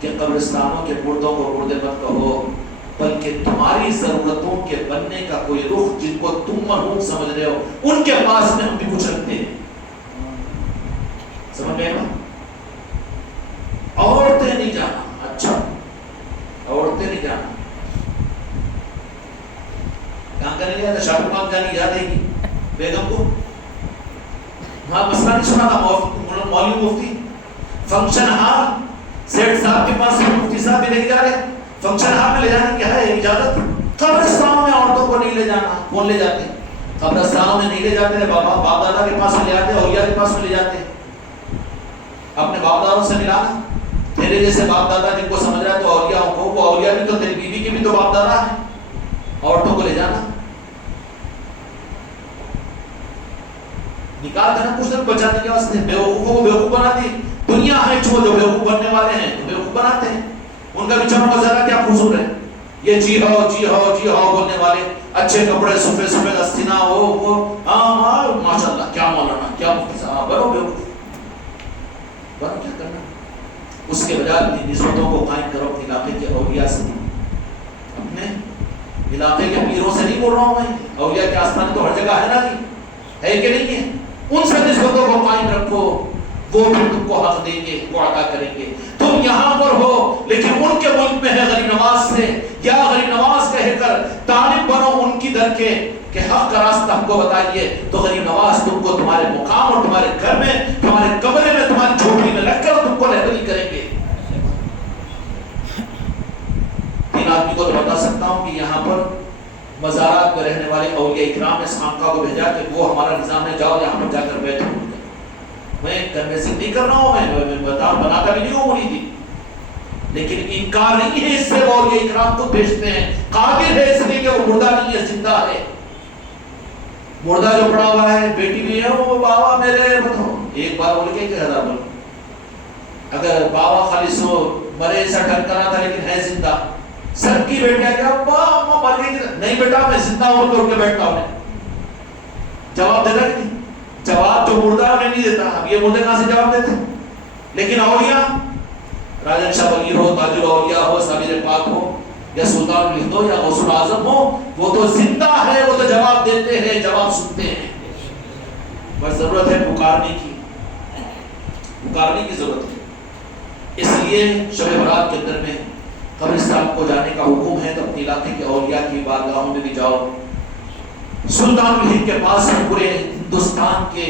کہ قبرستانوں کے مردوں کو مردے مت کہو، بلکہ تمہاری ضرورتوں کے بننے کا کوئی رخ جن کو تم مرحوم سمجھ رہے ہو ان کے پاس میں ہم بھی کچھ رکھتے ہیں. سمجھ گئے نا؟ عورتیں نہیں جانا. اچھا عورتیں نہیں جانا. کہاں کرنے جاتا؟ شاہ پاک جانی یاد ہے گی بیگم کو. وہاں مسئلہ نہیں سنا تھا مولوی مفتی فنکشن ہال سیٹ صاحب کے پاس مفتی صاحب بھی لے جا رہے. فنکشن ہال میں لے جانے کی ہے اجازت. قبرستانوں میں عورتوں کو نہیں لے جانا. کون لے جاتے؟ قبرستانوں میں نہیں لے جاتے. بابا باپ دادا کے پاس میں لے جاتے، اولیاء کے پاس میں لے جاتے. اپنے باپ دادوں سے ملانا. تیرے جیسے باپ دادا جن کو سمجھ رہا ہے تو اولیاء کو، وہ اولیاء بھی تو تیری بیوی کے بھی تو باپ دادا ہیں. عورتوں کو لے جانا نکال دینا کچھ دن بچانے کے واسطے. بیوقوفوں کو بیوقوف بناتی دنیا ہے، جو بیوقوف بننے والے ہیں تو بیوقوف بناتے ہیں. ان کا بھی چمک وزارہ کیا قصور ہے؟ یہ جی ہو جی ہو جی ہو بولنے والے، اچھے کپڑے سفید سفید استنا ہو وہ ہاں ماشاء اللہ کیا مولانا کیا مفتی صاحب بنو بیوقوف بنو. کیا کرنا؟ اس کے بجائے اپنی نسبتوں کو قائم کرو اپنے علاقے کے اولیاء سے. اپنے علاقے کے پیروں سے نہیں بول رہا ہوں میں، اولیاء کے آستانے تو ہر جگہ ہے نا جی، ہے کہ نہیں ہے؟ ان سے نسبتوں کو قائم رکھو. وہ بھی تم کو حق دیں گے، وہ عطا کریں گے. تم یہاں پر ہو لیکن ان کے ملک میں ہے غریب نواز سے، یا غریب نواز کہہ کر طالب بنو ان کی در کے کہ حق کا راستہ ہم کو بتائیے، تو غریب نواز تم کو تمہارے مقام اور تمہارے گھر میں، تمہارے کمرے میں، تمہاری جھوپڑی میں رکھ کر تم کو رہبری کریں گے. تین آدمی کو تو بتا سکتا ہوں کہ یہاں پر مزارات میں رہنے والے اولیاء اکرام نے اس خانقاہ کو بھیجا کہ وہ ہمارا نظام ہے، جاؤ یہاں پر جا کر بیٹھو. میں کنوینسنگ نہیں کر رہا ہوں، میں بناتا بھی نہیں ہوں مرید، لیکن انکار نہیں ہے اس سے وہ اولیاء اکرام کو بھیجتے ہیں. قادر ہے اس لیے کہ وہ مردہ نہیں ہے، زندہ ہے. مردہ جو پڑا ہوا ہے بیٹی بھی ہے، وہ بابا میرے بتاؤ ایک بار بول کے 1000 بول. اگر بابا خالی سو مرے ایسا ٹھنکنا تھا لیکن ہے زندہ، سب کی بیٹیاں کیا ابا مر گئی نہیں بیٹا میں زندہ ہوں تو اٹھ کے بیٹھتا ہوں. جواب دے رہا نہیں، جواب جو مردہ میں نہیں دیتا. اب یہ مردے کہاں سے جواب دیتے؟ لیکن اولیاء، راجن شاہ ولی ہو، تاج الاولیاء ہو، سامر پاک ہو، یا سلطان الہند ہو، یا غوث الاعظم ہو، وہ تو زندہ ہے، وہ تو جواب دیتے ہیں، جواب سنتے ہیں. بس ضرورت ہے پکارنے کی، پکارنے کی ضرورت ہے. اس لیے شب برات کے اندر میں قبرستان کو جانے کا حکم ہے تو اپنے علاقے کے اولیاء کی بارگاہوں میں بھی جاؤ. سلطان الہند کے پاس پورے ہندوستان کے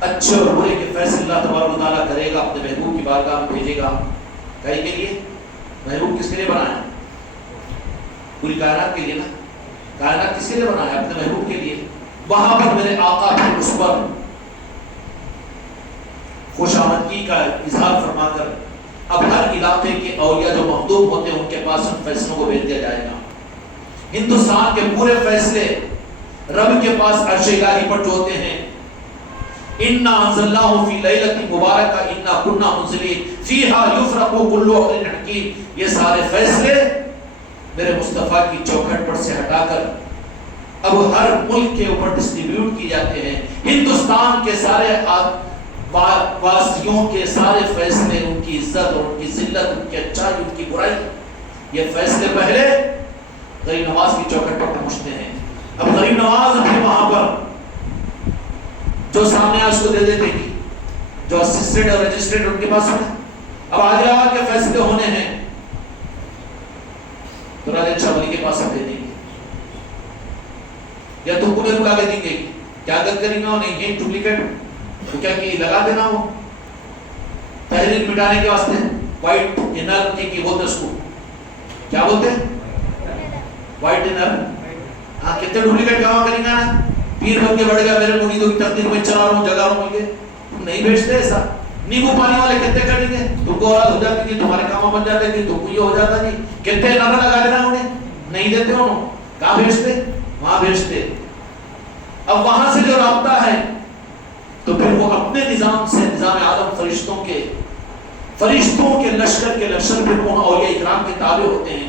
اچھے اور برے کے فیصلے اللہ تبارک و تعالیٰ کرے گا، اپنے محبوب کی بارگاہ میں بھیجے گا. کہیں کے لیے محبوب کس کے لیے بنایا؟ پوری کائنات کے لیے نا. کائنات کس کے لیے بنایا؟ اپنے محبوب کے لیے. وہاں پر میرے آقا بھی اس پر خوش آمدگی کا اظہار فرما کر اب ہر علاقے کے اولیاء جو مخدوم ہوتے ہیں ان کے پاس ان فیصلوں کو بھیج دیا جائے گا. ہندوستان کے پورے فیصلے رب کے پاس عرش الہی پر جو ہوتے ہیں، اِنَّا أَنزَلْنَاهُ فِي لَيْلَةٍ مُبَارَكَةٍ إِنَّا كُنَّا مُنزِلِينَ فِيهَا يُفْرَقُ كُلُّ أَمْرٍ حَكِيمٍ. یہ سارے فیصلے میرے مصطفیٰ کی چوکھٹ پر سے ہٹا کر اب ہر ملک کے اوپر ڈسٹریبیوٹ کی جاتے ہیں. ہندوستان کے سارے واسطیوں کے سارے فیصلے، ان کی عزت اور ان کی ذلت، ان کی اچھائی، ان کی برائی، یہ فیصلے پہلے غریب نواز کی چوکھٹ پر پہنچتے ہیں. اب غریب نواز بھی وہاں پر جو سامنے اس کو دے دیتے گی، جو اسسٹنٹ اور رجسٹرڈ ان کے پاس ہونے. اب آگے آگے کے فیصلے ہونے ہیں تو راجن شاہ ولی کے پاس ہم دے دیں گے، یا تم کو بلا کے دیں گے. کیا کریں گا؟ نہیں یہ ڈپلیکیٹ تو کیا کہ لگا دینا، وہ تحریر مٹانے کے واسطے وائٹ انر کی بولتے اس کو کیا بولتے ہیں؟ White inner. ہاں کتنے ڈپلیکیٹ جمع کریں گا نا. پیر بن کے بڑھ گیا، میرے مریدوں کی تقدیر میں چلا رہا ہوں، جگہ رہا ہوں کے تم نہیں بھیجتے ایسا. نیبو پانی والے کتنے کر دیں گے، تم کو اولاد ہو جاتی تھی، تمہارے کام بن جاتے تھے، تم کو یہ ہو جاتا نہیں. کتنے نعرہ لگا دینا انہیں، نہیں دیتے انہوں. کہاں بھیجتے؟ وہاں بھیجتے. اب وہاں سے جو رابطہ ہے تو پھر وہ اپنے نظام سے، نظام عالم فرشتوں کے لشکر کے لشکر پھر ان اولیاء اکرام کے تابع ہوتے ہیں.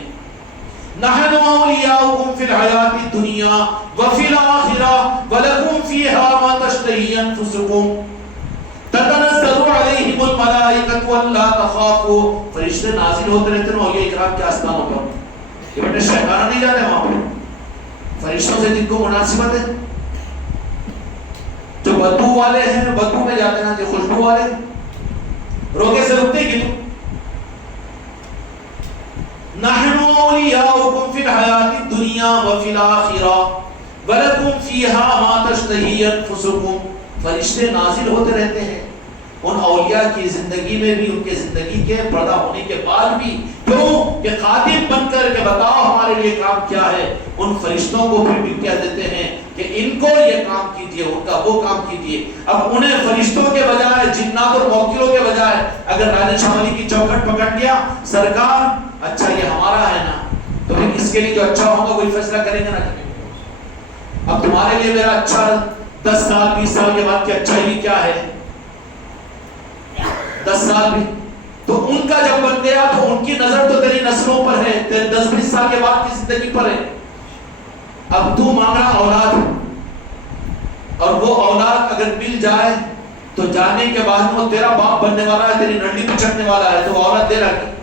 نحن اولیاؤکم فی الحیات الدنیا وفی الاخرہ ولکم فیہا ما تشتہی انفسکم تتنزل علیہم الملائکۃ الا تخافوا. فرشتے نازل ہوتے رہتے ہیں اولیاء اکرام کے آستانوں پر. یہ بیٹے شیطان نہیں جاتے وہاں پہ، فرشتوں سے جن کو مناسبت ہے. جو بدبو والے ہیں بدبو میں جاتے ہیں، جو خوشبو والے روکے سے رکتے گی. تو نحن اولیاؤکم فی الحیات الدنیا وفی الاخرہ ولکم فیہا ما تشتہی انفسکم. فرشتے نازل ہوتے رہتے ہیں ان اولیاء کی زندگی میں بھی، ان کے زندگی کے پردہ ہونے کے بعد بھی. کیوں کہ خاتم بن کر کے بتاؤ ہمارے لیے کام کیا ہے. ان فرشتوں کو پھر بھی کیا دیتے ہیں کہ ان کو یہ کام کیجئے، ان کا وہ کام کیجئے. اب انہیں فرشتوں کے بجائے، جنات اور موکلوں کے بجائے اگر راجن شاہ ولی کی چوکھٹ پکڑ لیا، سرکار اچھا یہ ہمارا ہے نا، تو پھر اس کے لیے جو اچھا ہوگا وہی فیصلہ کریں گے نا. اب تمہارے لیے میرا اچھا 10 سال 20 سال کے بعد کی اچھائی کیا ہے؟ 10 سال بھی تو ان کا جب بن گیا تو ان کی نظر تو تیری نسلوں پر ہے، 10-20 سال کے بعد کی زندگی پر ہے. اب تو مانگ رہا اولاد، اور وہ اولاد اگر مل جائے تو جانے کے بعد وہ تیرا باپ بننے والا ہے، تیری نڈلی پچھڑنے والا ہے، تو وہ اولاد دے رہا ہے.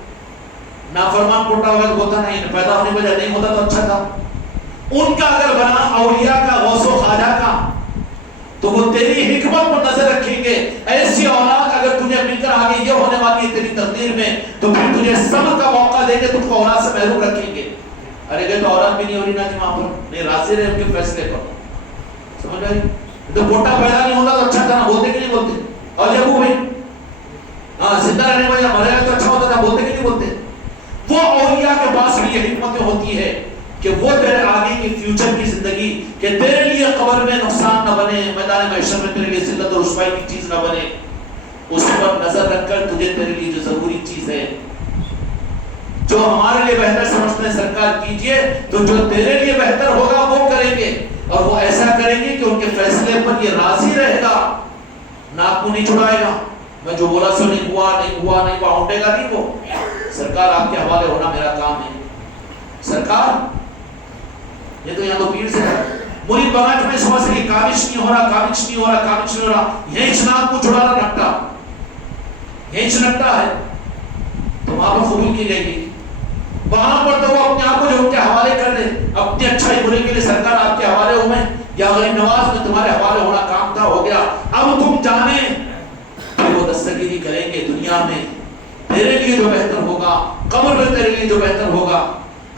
نافرمان پوٹا ہوگا تو ہوتا نہیں، پیدا ہونے بجائے نہیں ہوتا تو اچھا تھا. ان کا اگر بنا اولیاء کا، غوث و خواجہ کا، تو وہ تیری حکمت پر نظر رکھیں گے. ایسی اولاد اگر تجھے مل کر آگے یہ ہونے والی ہے تیری تقدیر میں, تو پھر تجھے صبر کا موقع دیں گے, تم کو اولاد سے محروم رکھیں گے. ارے گئے تو اولاد بھی نہیں ہو رہی نا جی وہاں پر, نہیں راضی رہے ان کے فیصلے پر. سمجھ آئی؟ تو پوٹا پیدا نہیں ہوتا تو اچھا تھا نا, بولتے کہ نہیں بولتے؟ اور جب وہ ہاں زندہ رہنے میں مرے گا تو اچھا ہوتا تھا, بولتے کہ نہیں بولتے؟ وہ اولیاء کے پاس بھی یہ حکمتیں ہوتی ہے کہ وہ تیرے آگے کی فیوچر کی زندگی, کہ تیرے لیے قبر میں نقصان نہ بنے, میدان محشر میں تیرے لیے ذلت اور رسوائی کی چیز نہ بنے, اس پر نظر رکھ کر تجھے تیرے لیے جو ضروری چیز ہے, جو ہمارے لیے بہتر سمجھتے ہیں سرکار کیجئے, تو جو تیرے لیے بہتر ہوگا وہ کریں گے, اور وہ ایسا کریں گے کہ ان کے فیصلے پر یہ راضی رہے گا, ناک منہ نہیں چھڑائے گا. میں جو بولا سو نہیں ہوا اونٹے گا نہیں. وہ سرکار آپ کے حوالے ہونا میرا کام ہے. سرکار یہ تو یہاں تو پیر سے مرید بغاٹ میں سمجھ سے کہ کامش نہیں ہو رہا, یہیں چناب کو چھڑانا رکھتا, یہیں چنکتا ہے, تو وہاں پر قبول کی جائے گی. وہاں پر تو وہ اپنے آپ کو جو ان کے حوالے کر دے, اپنی اچھائی برے کے لیے سرکار آپ کے حوالے ہوئے, یا غریب نواز میں تمہارے حوالے ہونا کام تھا, ہو گیا. اب تم جانے پھر وہ دستگیری کریں گے دنیا میں, تیرے لیے جو بہتر ہوگا, قبر میں تیرے لیے جو بہتر ہوگا.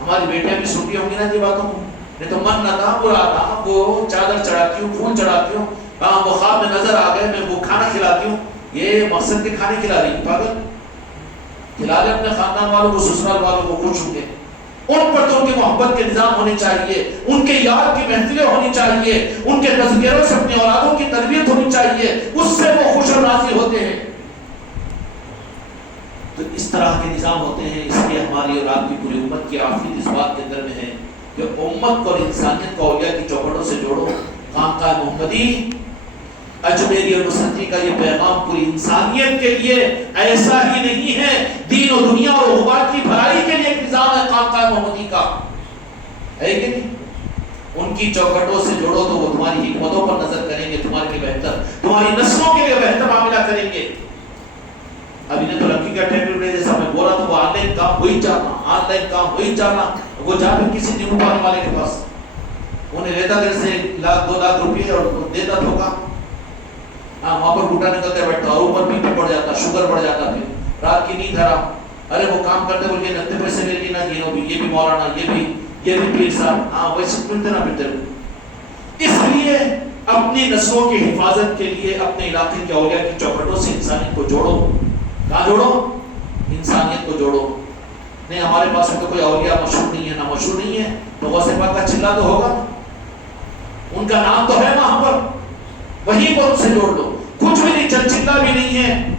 ہماری بیٹیاں بھی سنتی ہوں گی نا یہ باتوں کو, نہیں تو من نہ تھا, برا تھا, وہ چادر چڑھاتی ہوں, پھول چڑھاتی ہوں, ہاں وہ خواب میں نظر آ گئے, میں وہ کھانا کھلاتی ہوں, یہ مقصد کے کھانے کھلا رہی, پاگل کھلا دے اپنے خاندان والوں کو, سسرال والوں کو, خوش ہوں گے. ان پر تو ان کے محبت کے نظام ہونے چاہیے, ان کے یاد کی محفلیں ہونی چاہیے, ان کے تذکروں سے اپنی اولادوں کی تربیت ہونی چاہیے, اس سے وہ خوش اور راضی ہوتے ہیں. تو اس طرح کے نظام ہوتے ہیں. اس لیے ہماری اور آپ کی پوری امت کی عافیت اس بات کے اندر میں ہے کہ امت کو اور انسانیت کو اولیاء کی چوکھٹوں سے جوڑو. خانقاہ محمدی اجمیری اور نصرتی کا یہ پیغام پوری انسانیت کے لیے ایسا ہی نہیں ہے, دین و دنیا اور عقبات کی بھلائی کے لیے ایک نظام ہے خانقاہ محمدی کا, ہے کہ نہیں؟ ان کی چوکھٹوں سے جوڑو تو وہ تمہاری حکمتوں پر نظر کریں گے, تمہارے لیے بہتر, تمہاری نسلوں کے لیے بہتر معاملہ کریں گے. اب انہیں تو لڑکی کا ٹینڈر نہیں, جیسا میں بولا تو وہ آن لائن کام ہوئی جانا, وہ جا پھر کسی نیو پانے والے کے پاس, انہیں لیتا دیر سے 1 لاکھ 2 لاکھ روپئے اور دیتا دھوکا, وہاں پر گھٹا نکلتے بیٹھتا, اور اوپر بی پی بڑھ جاتا, شوگر بڑھ جاتا, پھر رات کی نیند حرام. ارے وہ کام کرتے بول کے 90 پیسے میرے لیے نہ دیے, یہ بھی مولانا, یہ بھی پیر صاحب, ہاں ویسے ملتے نہ پھرتے. اس لیے اپنی نسلوں کی حفاظت کے لیے اپنے علاقے کے اولیاء کی چوکھٹوں سے انسانیت کو جوڑو. کہاں جوڑو؟ انسانیت کو جوڑو. نہیں ہمارے پاس تو کوئی اولیاء مشہور نہیں ہے, نہ مشہور نہیں ہے, تو غوث پاک کا چلا تو ہوگا, ان کا نام تو ہے وہاں پر, وہیں پر ان سے جوڑ دو. کچھ بھی نہیں, چل چلا بھی نہیں ہے.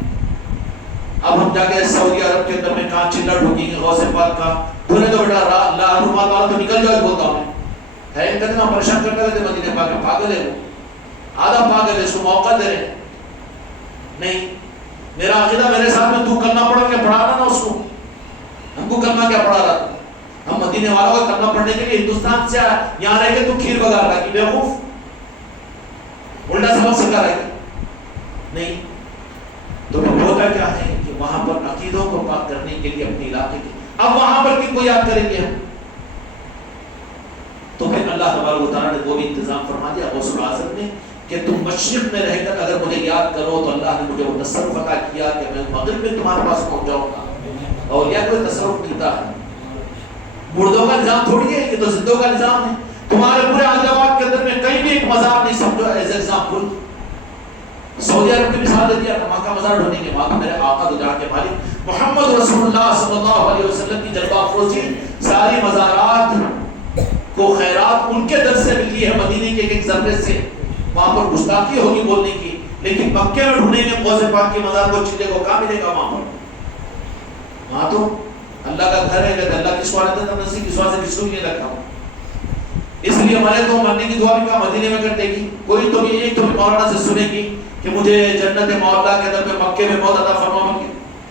اب ہم جا کے سعودی عرب کے اندر میں کہاں چلا ڈھونگیں گے غوث پاک کا, دھونے تو بیٹا لا رومال والا تو نکل جاؤ, بولتا ہوں ہے کتنا پریشان کرتا رہتے مدینے پاک میں. پاگل ہے وہ, آدھا پاگل ہے, اس کو موقع دے رہے نہیں. میرا عقیدہ میرے ساتھ میں تو کرنا پڑا کے پڑھانا نا اس کو, ہم کو کرنا کیا پڑھا رہا, ہم مدینے والوں کا کرنا پڑھنے کے لیے ہندوستان سے یہاں رہ کے تو کھیر بگا رہا کہ بیوقوف, الٹا سبق سکھا رہے نہیں. تو ہوتا کیا ہے کہ وہاں پر عقیدوں کو پاک کرنے کے لیے اپنے علاقے کے, اب وہاں پر کن کو یاد کریں گے ہم, تو پھر اللہ تبارک و تعالیٰ نے وہ بھی انتظام فرما دیا غوث الاعظم نے کہ تم مشرق میں رہ کر اگر مجھے یاد کرو تو اللہ نے مجھے وہ تصرف عطا کیا کہ میں مغرب میں تمہارے پاس پہنچ جاؤں گا. اور یا کوئی تصرف ملتا ہے, مردوں کا نظام تھوڑی ہے, یہ تو زندوں کا نظام ہے. تمہارے پورے آدھاباد کے اندر میں کہیں بھی ایک مزار نہیں سمجھو ایز ایگزامپل. سعودی عرب کی مثال دے دیا, وہاں کا مزار ڈھونڈیں گے, وہاں کا میرے آقا دو جہاں کے مالک محمد رسول اللہ صلی اللہ علیہ وسلم کی جلوہ افروزی, ساری مزارات کو خیرات ان کے در سے ملی ہے, مدینے کے ایک ذرے سے. وہاں پر گستاخی ہوگی بولنے کی, لیکن مکے میں ڈھونڈیں گے غوث پاک کے مزار کو, چلے کو کہاں ملے گا وہاں پر؟ وہاں تو اللہ کا گھر ہے, کہتے اللہ کس کو آنے دیتا, نسی کس واسطے کس کو نہیں رکھا ہوں. اس لیے ہمارے تو مرنے کی دعا بھی کہا مدینے میں کر دے گی. کوئی تو بھی ایک تو بھی مولانا سے سنے گی کہ مجھے جنت مولا کے اندر میں مکے میں موت عطا فرما, کے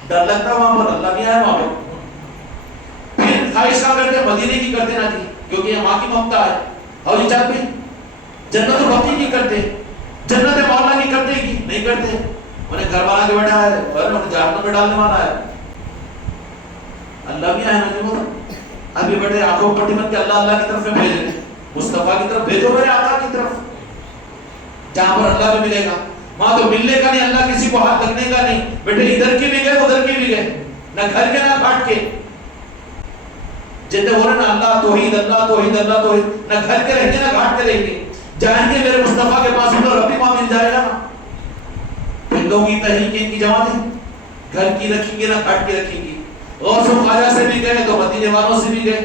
ڈر لگتا ہے وہاں پر, اللہ نہیں آیا وہاں پہ. پھر خواہش کہاں کرتے, مدینے کی کرتے نا جی, کیونکہ یہ وہاں کی ممتا ہے. اور یہ چاہتے جنت البقیع کی کرتے, جنت مولا کی کرتے گی نہیں کرتے. انہیں گھر بنا کے بیٹھا ہے, انہیں جہنم میں ڈالنے والا ہے. اللہ بھی آئے نا, ابھی بیٹھے آنکھوں پٹی بن کے اللہ اللہ کی طرف میں بھیج رہے, مصطفیٰ کی طرف بھیجو, میرے آقا کی طرف. جہاں پر اللہ بھی ملے گا، وہاں تو ملنے کا نہیں، اللہ کسی کو ہاتھ لگنے کا نہیں. بیٹے ادھر کے بھی گئے ادھر کے بھی گئے، نہ گھر کے نہ گھاٹ کے. جتنے بولے نا اللہ توحید اللہ توحید اللہ توحید، نہ گھر کے رہیں گے نہ گھاٹ کے رہیں گے. جائیں گے میرے مصطفیٰ کے پاس تو ربی وہاں مل جائے گا نا. ہندوؤں کی تحریک کی جماعت ہے، گھر کی رکھیں گے نہ گھاٹ کی رکھیں گے. غوث و خواجہ سے بھی گئے تو مدینے والوں سے بھی گئے،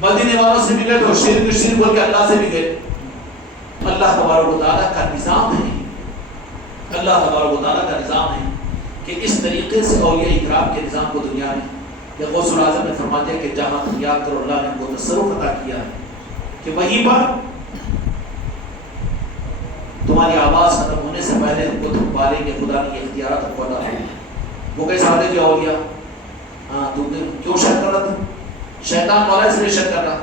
مدینے والوں سے بھی گئے تو شرک بول کے اللہ سے بھی گئے. اللہ تبارک و تعالیٰ کا نظام ہے، اللہ تبارک و تعالیٰ کا نظام ہے کہ اس طریقے سے اولیاء اکرام کے نظام کو دنیا میں کہ غوث الاعظم نے فرما دیا کہ جہاں تم یاد کرو اللہ نے ان کو تصرف عطا کیا ہے کہ وہیں پر تمہاری آواز ختم ہونے سے پہلے ان کو تم پالیں گے. خدا نے یہ اختیارات کو عطا کیا. وہ کیسے آتے جو اولیاء، ہاں تم نے کیوں شک کر رہا تھا؟ شیطان مولا اس لیے شک کر رہا.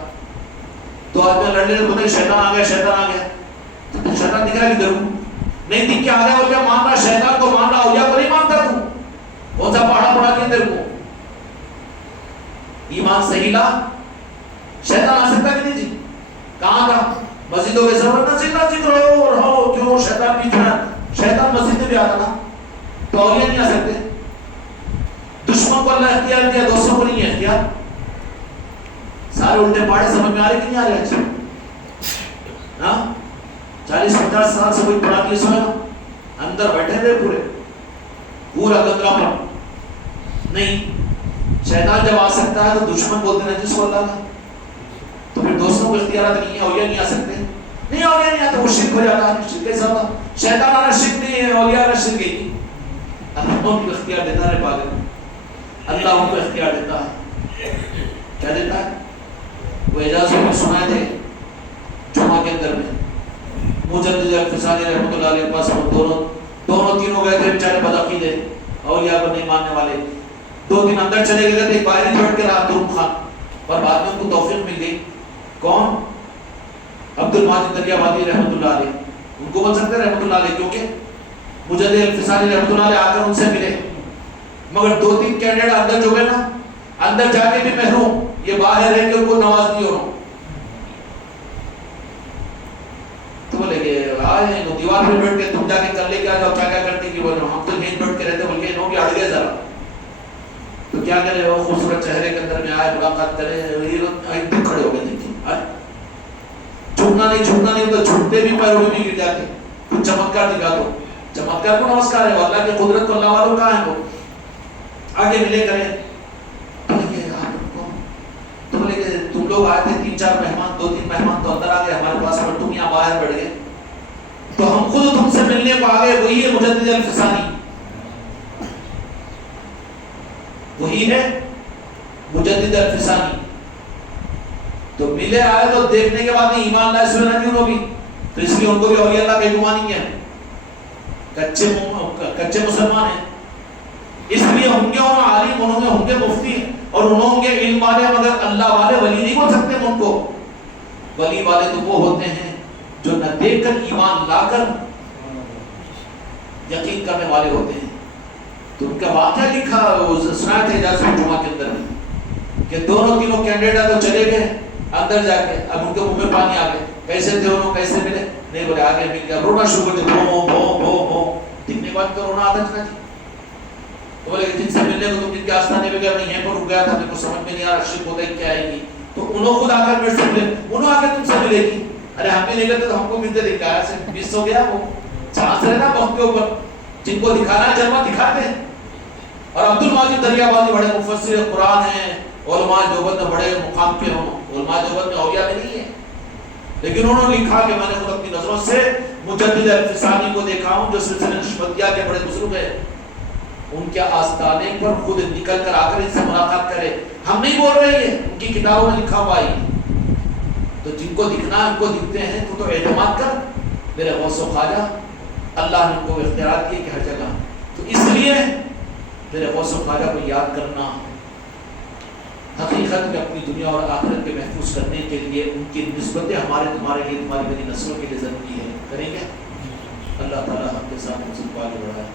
دو آدمی لڑنے تو بولے شیطان آ گیا شیطان آ گیا. شیطان دکھ رہا کدھر نہیں دکھ کے آ رہا. اولیاء مان رہا، شیطان کو مان رہا، اولیاء کو نہیں مانتا. تو کون سا پہاڑا پڑا کے اندر کو ایمان صحیح لا. شیطان آ سکتا کہ نہیں جی؟ کہاں تھا؟ مسجدوں کے سر نہ رہو کیوں شیطان پیچھے. شیطان مسجد میں بھی آتا نا. تو اولیاء نہیں آ سکتے. دشمن کو اللہ اختیار دیا، دوستوں کو نہیں اختیار. سارے الٹے پاڑے سمجھ میں آ رہے کہ نہیں آ رہے؟ اچھا ہاں 40-50 سال سے کوئی پڑھا نہیں سنا، اندر بیٹھے ہوئے پورا گندرا پر نہیں. شیطان جب آ سکتا ہے تو دشمن بولتے ہیں جس کو اللہ کا. تو پھر دوستوں کو اختیارات نہیں ہے، اولیاء نہیں آ سکتے. نہیں اولیاء نہیں آتے، وہ شرک ہو جاتا ہے. شرک کیسا ہوتا؟ شیطان آنا شرک نہیں ہے، اولیاء آنا شرک نہیں. اللہ ان کو اختیار دیتا ہے پاگل. اللہ ان کو اختیار دیتا ہے. کیا دیتا ہے؟ وہ اعجاز میں سنائے تھے جمعہ کے اندر میں مجدد الفسانی رحمۃ اللہ علیہ کے پاس دونوں تینوں گئے تھے بیچارے بدعقیدے اولیاء کو نہیں ماننے والے. 2 دن اندر چلے گئے تھے، ایک باہر ہی چھوڑ کے رہا ترم خان. اور بعد میں ان کو توفیق مل گئی. کون؟ عبد الماجد دریابادی رحمۃ اللہ علیہ. ان کو بول سکتے رحمۃ اللہ علیہ کیونکہ مجدد الفسانی رحمۃ اللہ علیہ آ کر ان سے ملے. مگر 2-3 کینڈیڈیٹ اندر جو گئے نا، اندر جا کے بھی محروم، یہ باہر ہے کہ ان کو نواز نہیں ہو. تو بولے کہ آئے دیوار پہ بیٹھ کے تم جا کے کر لے کے آ جاؤ. کیا کرتے کہ بولے ہم تو یہیں بیٹھ کے رہتے، بلکہ انہوں بھی اڑ گئے ذرا. تو کیا کرے وہ خوبصورت چہرے کے اندر میں آئے، ملاقات کرے، ایک دم کھڑے ہو گئے. دیکھیں جھکنا نہیں تو جھکتے بھی پیروں میں بھی گر جاتے. کچھ چمتکار دکھا دو. چمتکار کو نمسکار ہے، اللہ کی قدرت کو اللہ والوں کہاں ہے. وہ آگے ملے کرے. تو بولے کہ تم لوگ آئے تھے 3-4 مہمان، 2-3 مہمان تو اندر آ گئے ہمارے پاس، اور تم یہاں باہر بیٹھ گئے. تو ہم خود تم سے ملنے کو آ گئے. وہی ہے مجدد الفسانی، وہی ہے مجدد الفسانی. تو ملے آئے تو دیکھنے کے بعد ایمان لائے سونا کیوں نو بھی. تو اس لیے ان کو بھی اولیاء اللہ کا گمان نہیں ہے، کچے مسلمان ہیں. اس لیے ہوں گے اور عالم، ہوں گے مفتی اور ہوں گے علم والے، مگر اللہ والے ولی نہیں بول سکتے. ان کو ولی والے تو وہ ہوتے ہیں جو نہ دیکھ کر ایمان لا کر یقین کرنے والے ہوتے ہیں. تو ان کا واقعہ لکھا سنا تھے اجازت جمعہ کے اندر کہ دونوں تینوں کینڈیڈیٹ تو چلے گئے اندر جا کے. اب ان کے منہ میں پانی آ گئے. کیسے تھے انہوں، کیسے ملے؟ نہیں بولے آگے مل گیا. رونا شروع کر دیا، دکھنے کے بعد تو رونا آتا تھا. تو بولے جن سے ملنے کو تم جن کے آستانے پہ گئے، میں یہیں پر رک گیا تھا، میرے کو سمجھ میں نہیں آ رہا شرک ہوتا ہے کیا آئے گی. تو انہوں خود آ کر میرے سے ملے، انہوں آ کر تم سے ملے گی. ارے ہم بھی نہیں گئے تو ہم کو ملتے دکھا سے مس ہو گیا. وہ چانس رہے نا وقت کے اوپر، جن کو دکھانا ہے جلوہ دکھاتے ہیں. اور عبد الماجد دریابادی بڑے مفسر قرآن ہیں، علماء دیوبند میں بڑے مقام پہ ہوں. علماء دیوبند میں اولیاء میں نہیں ہے، لیکن انہوں نے لکھا کہ میں نے خود اپنی نظروں سے مجدد الفسانی کو دیکھا ہوں جو سلسلہ نشبتیہ کے بڑے بزرگ ہیں. ان کے آستانے پر خود نکل کر آ کر ان سے ملاقات کرے. ہم نہیں بول رہے ہیں، ان کی کتابوں میں لکھا ہوا ہے. تو جن کو دکھنا ہے ان کو دکھتے ہیں. تو اعتماد کر میرے غوث و خواجہ، اللہ نے ان کو اختیارات دیے کہ ہر جگہ. تو اس لیے میرے غوث و خواجہ کو یاد کرنا حقیقت میں اپنی دنیا اور آخرت کے محفوظ کرنے کے لیے ان کی نسبتیں ہمارے تمہارے لیے، تمہاری میری نسلوں کے لیے ضروری ہے. کریں گے؟ اللہ تعالیٰ ہم کے ساتھ آگے بڑھائے.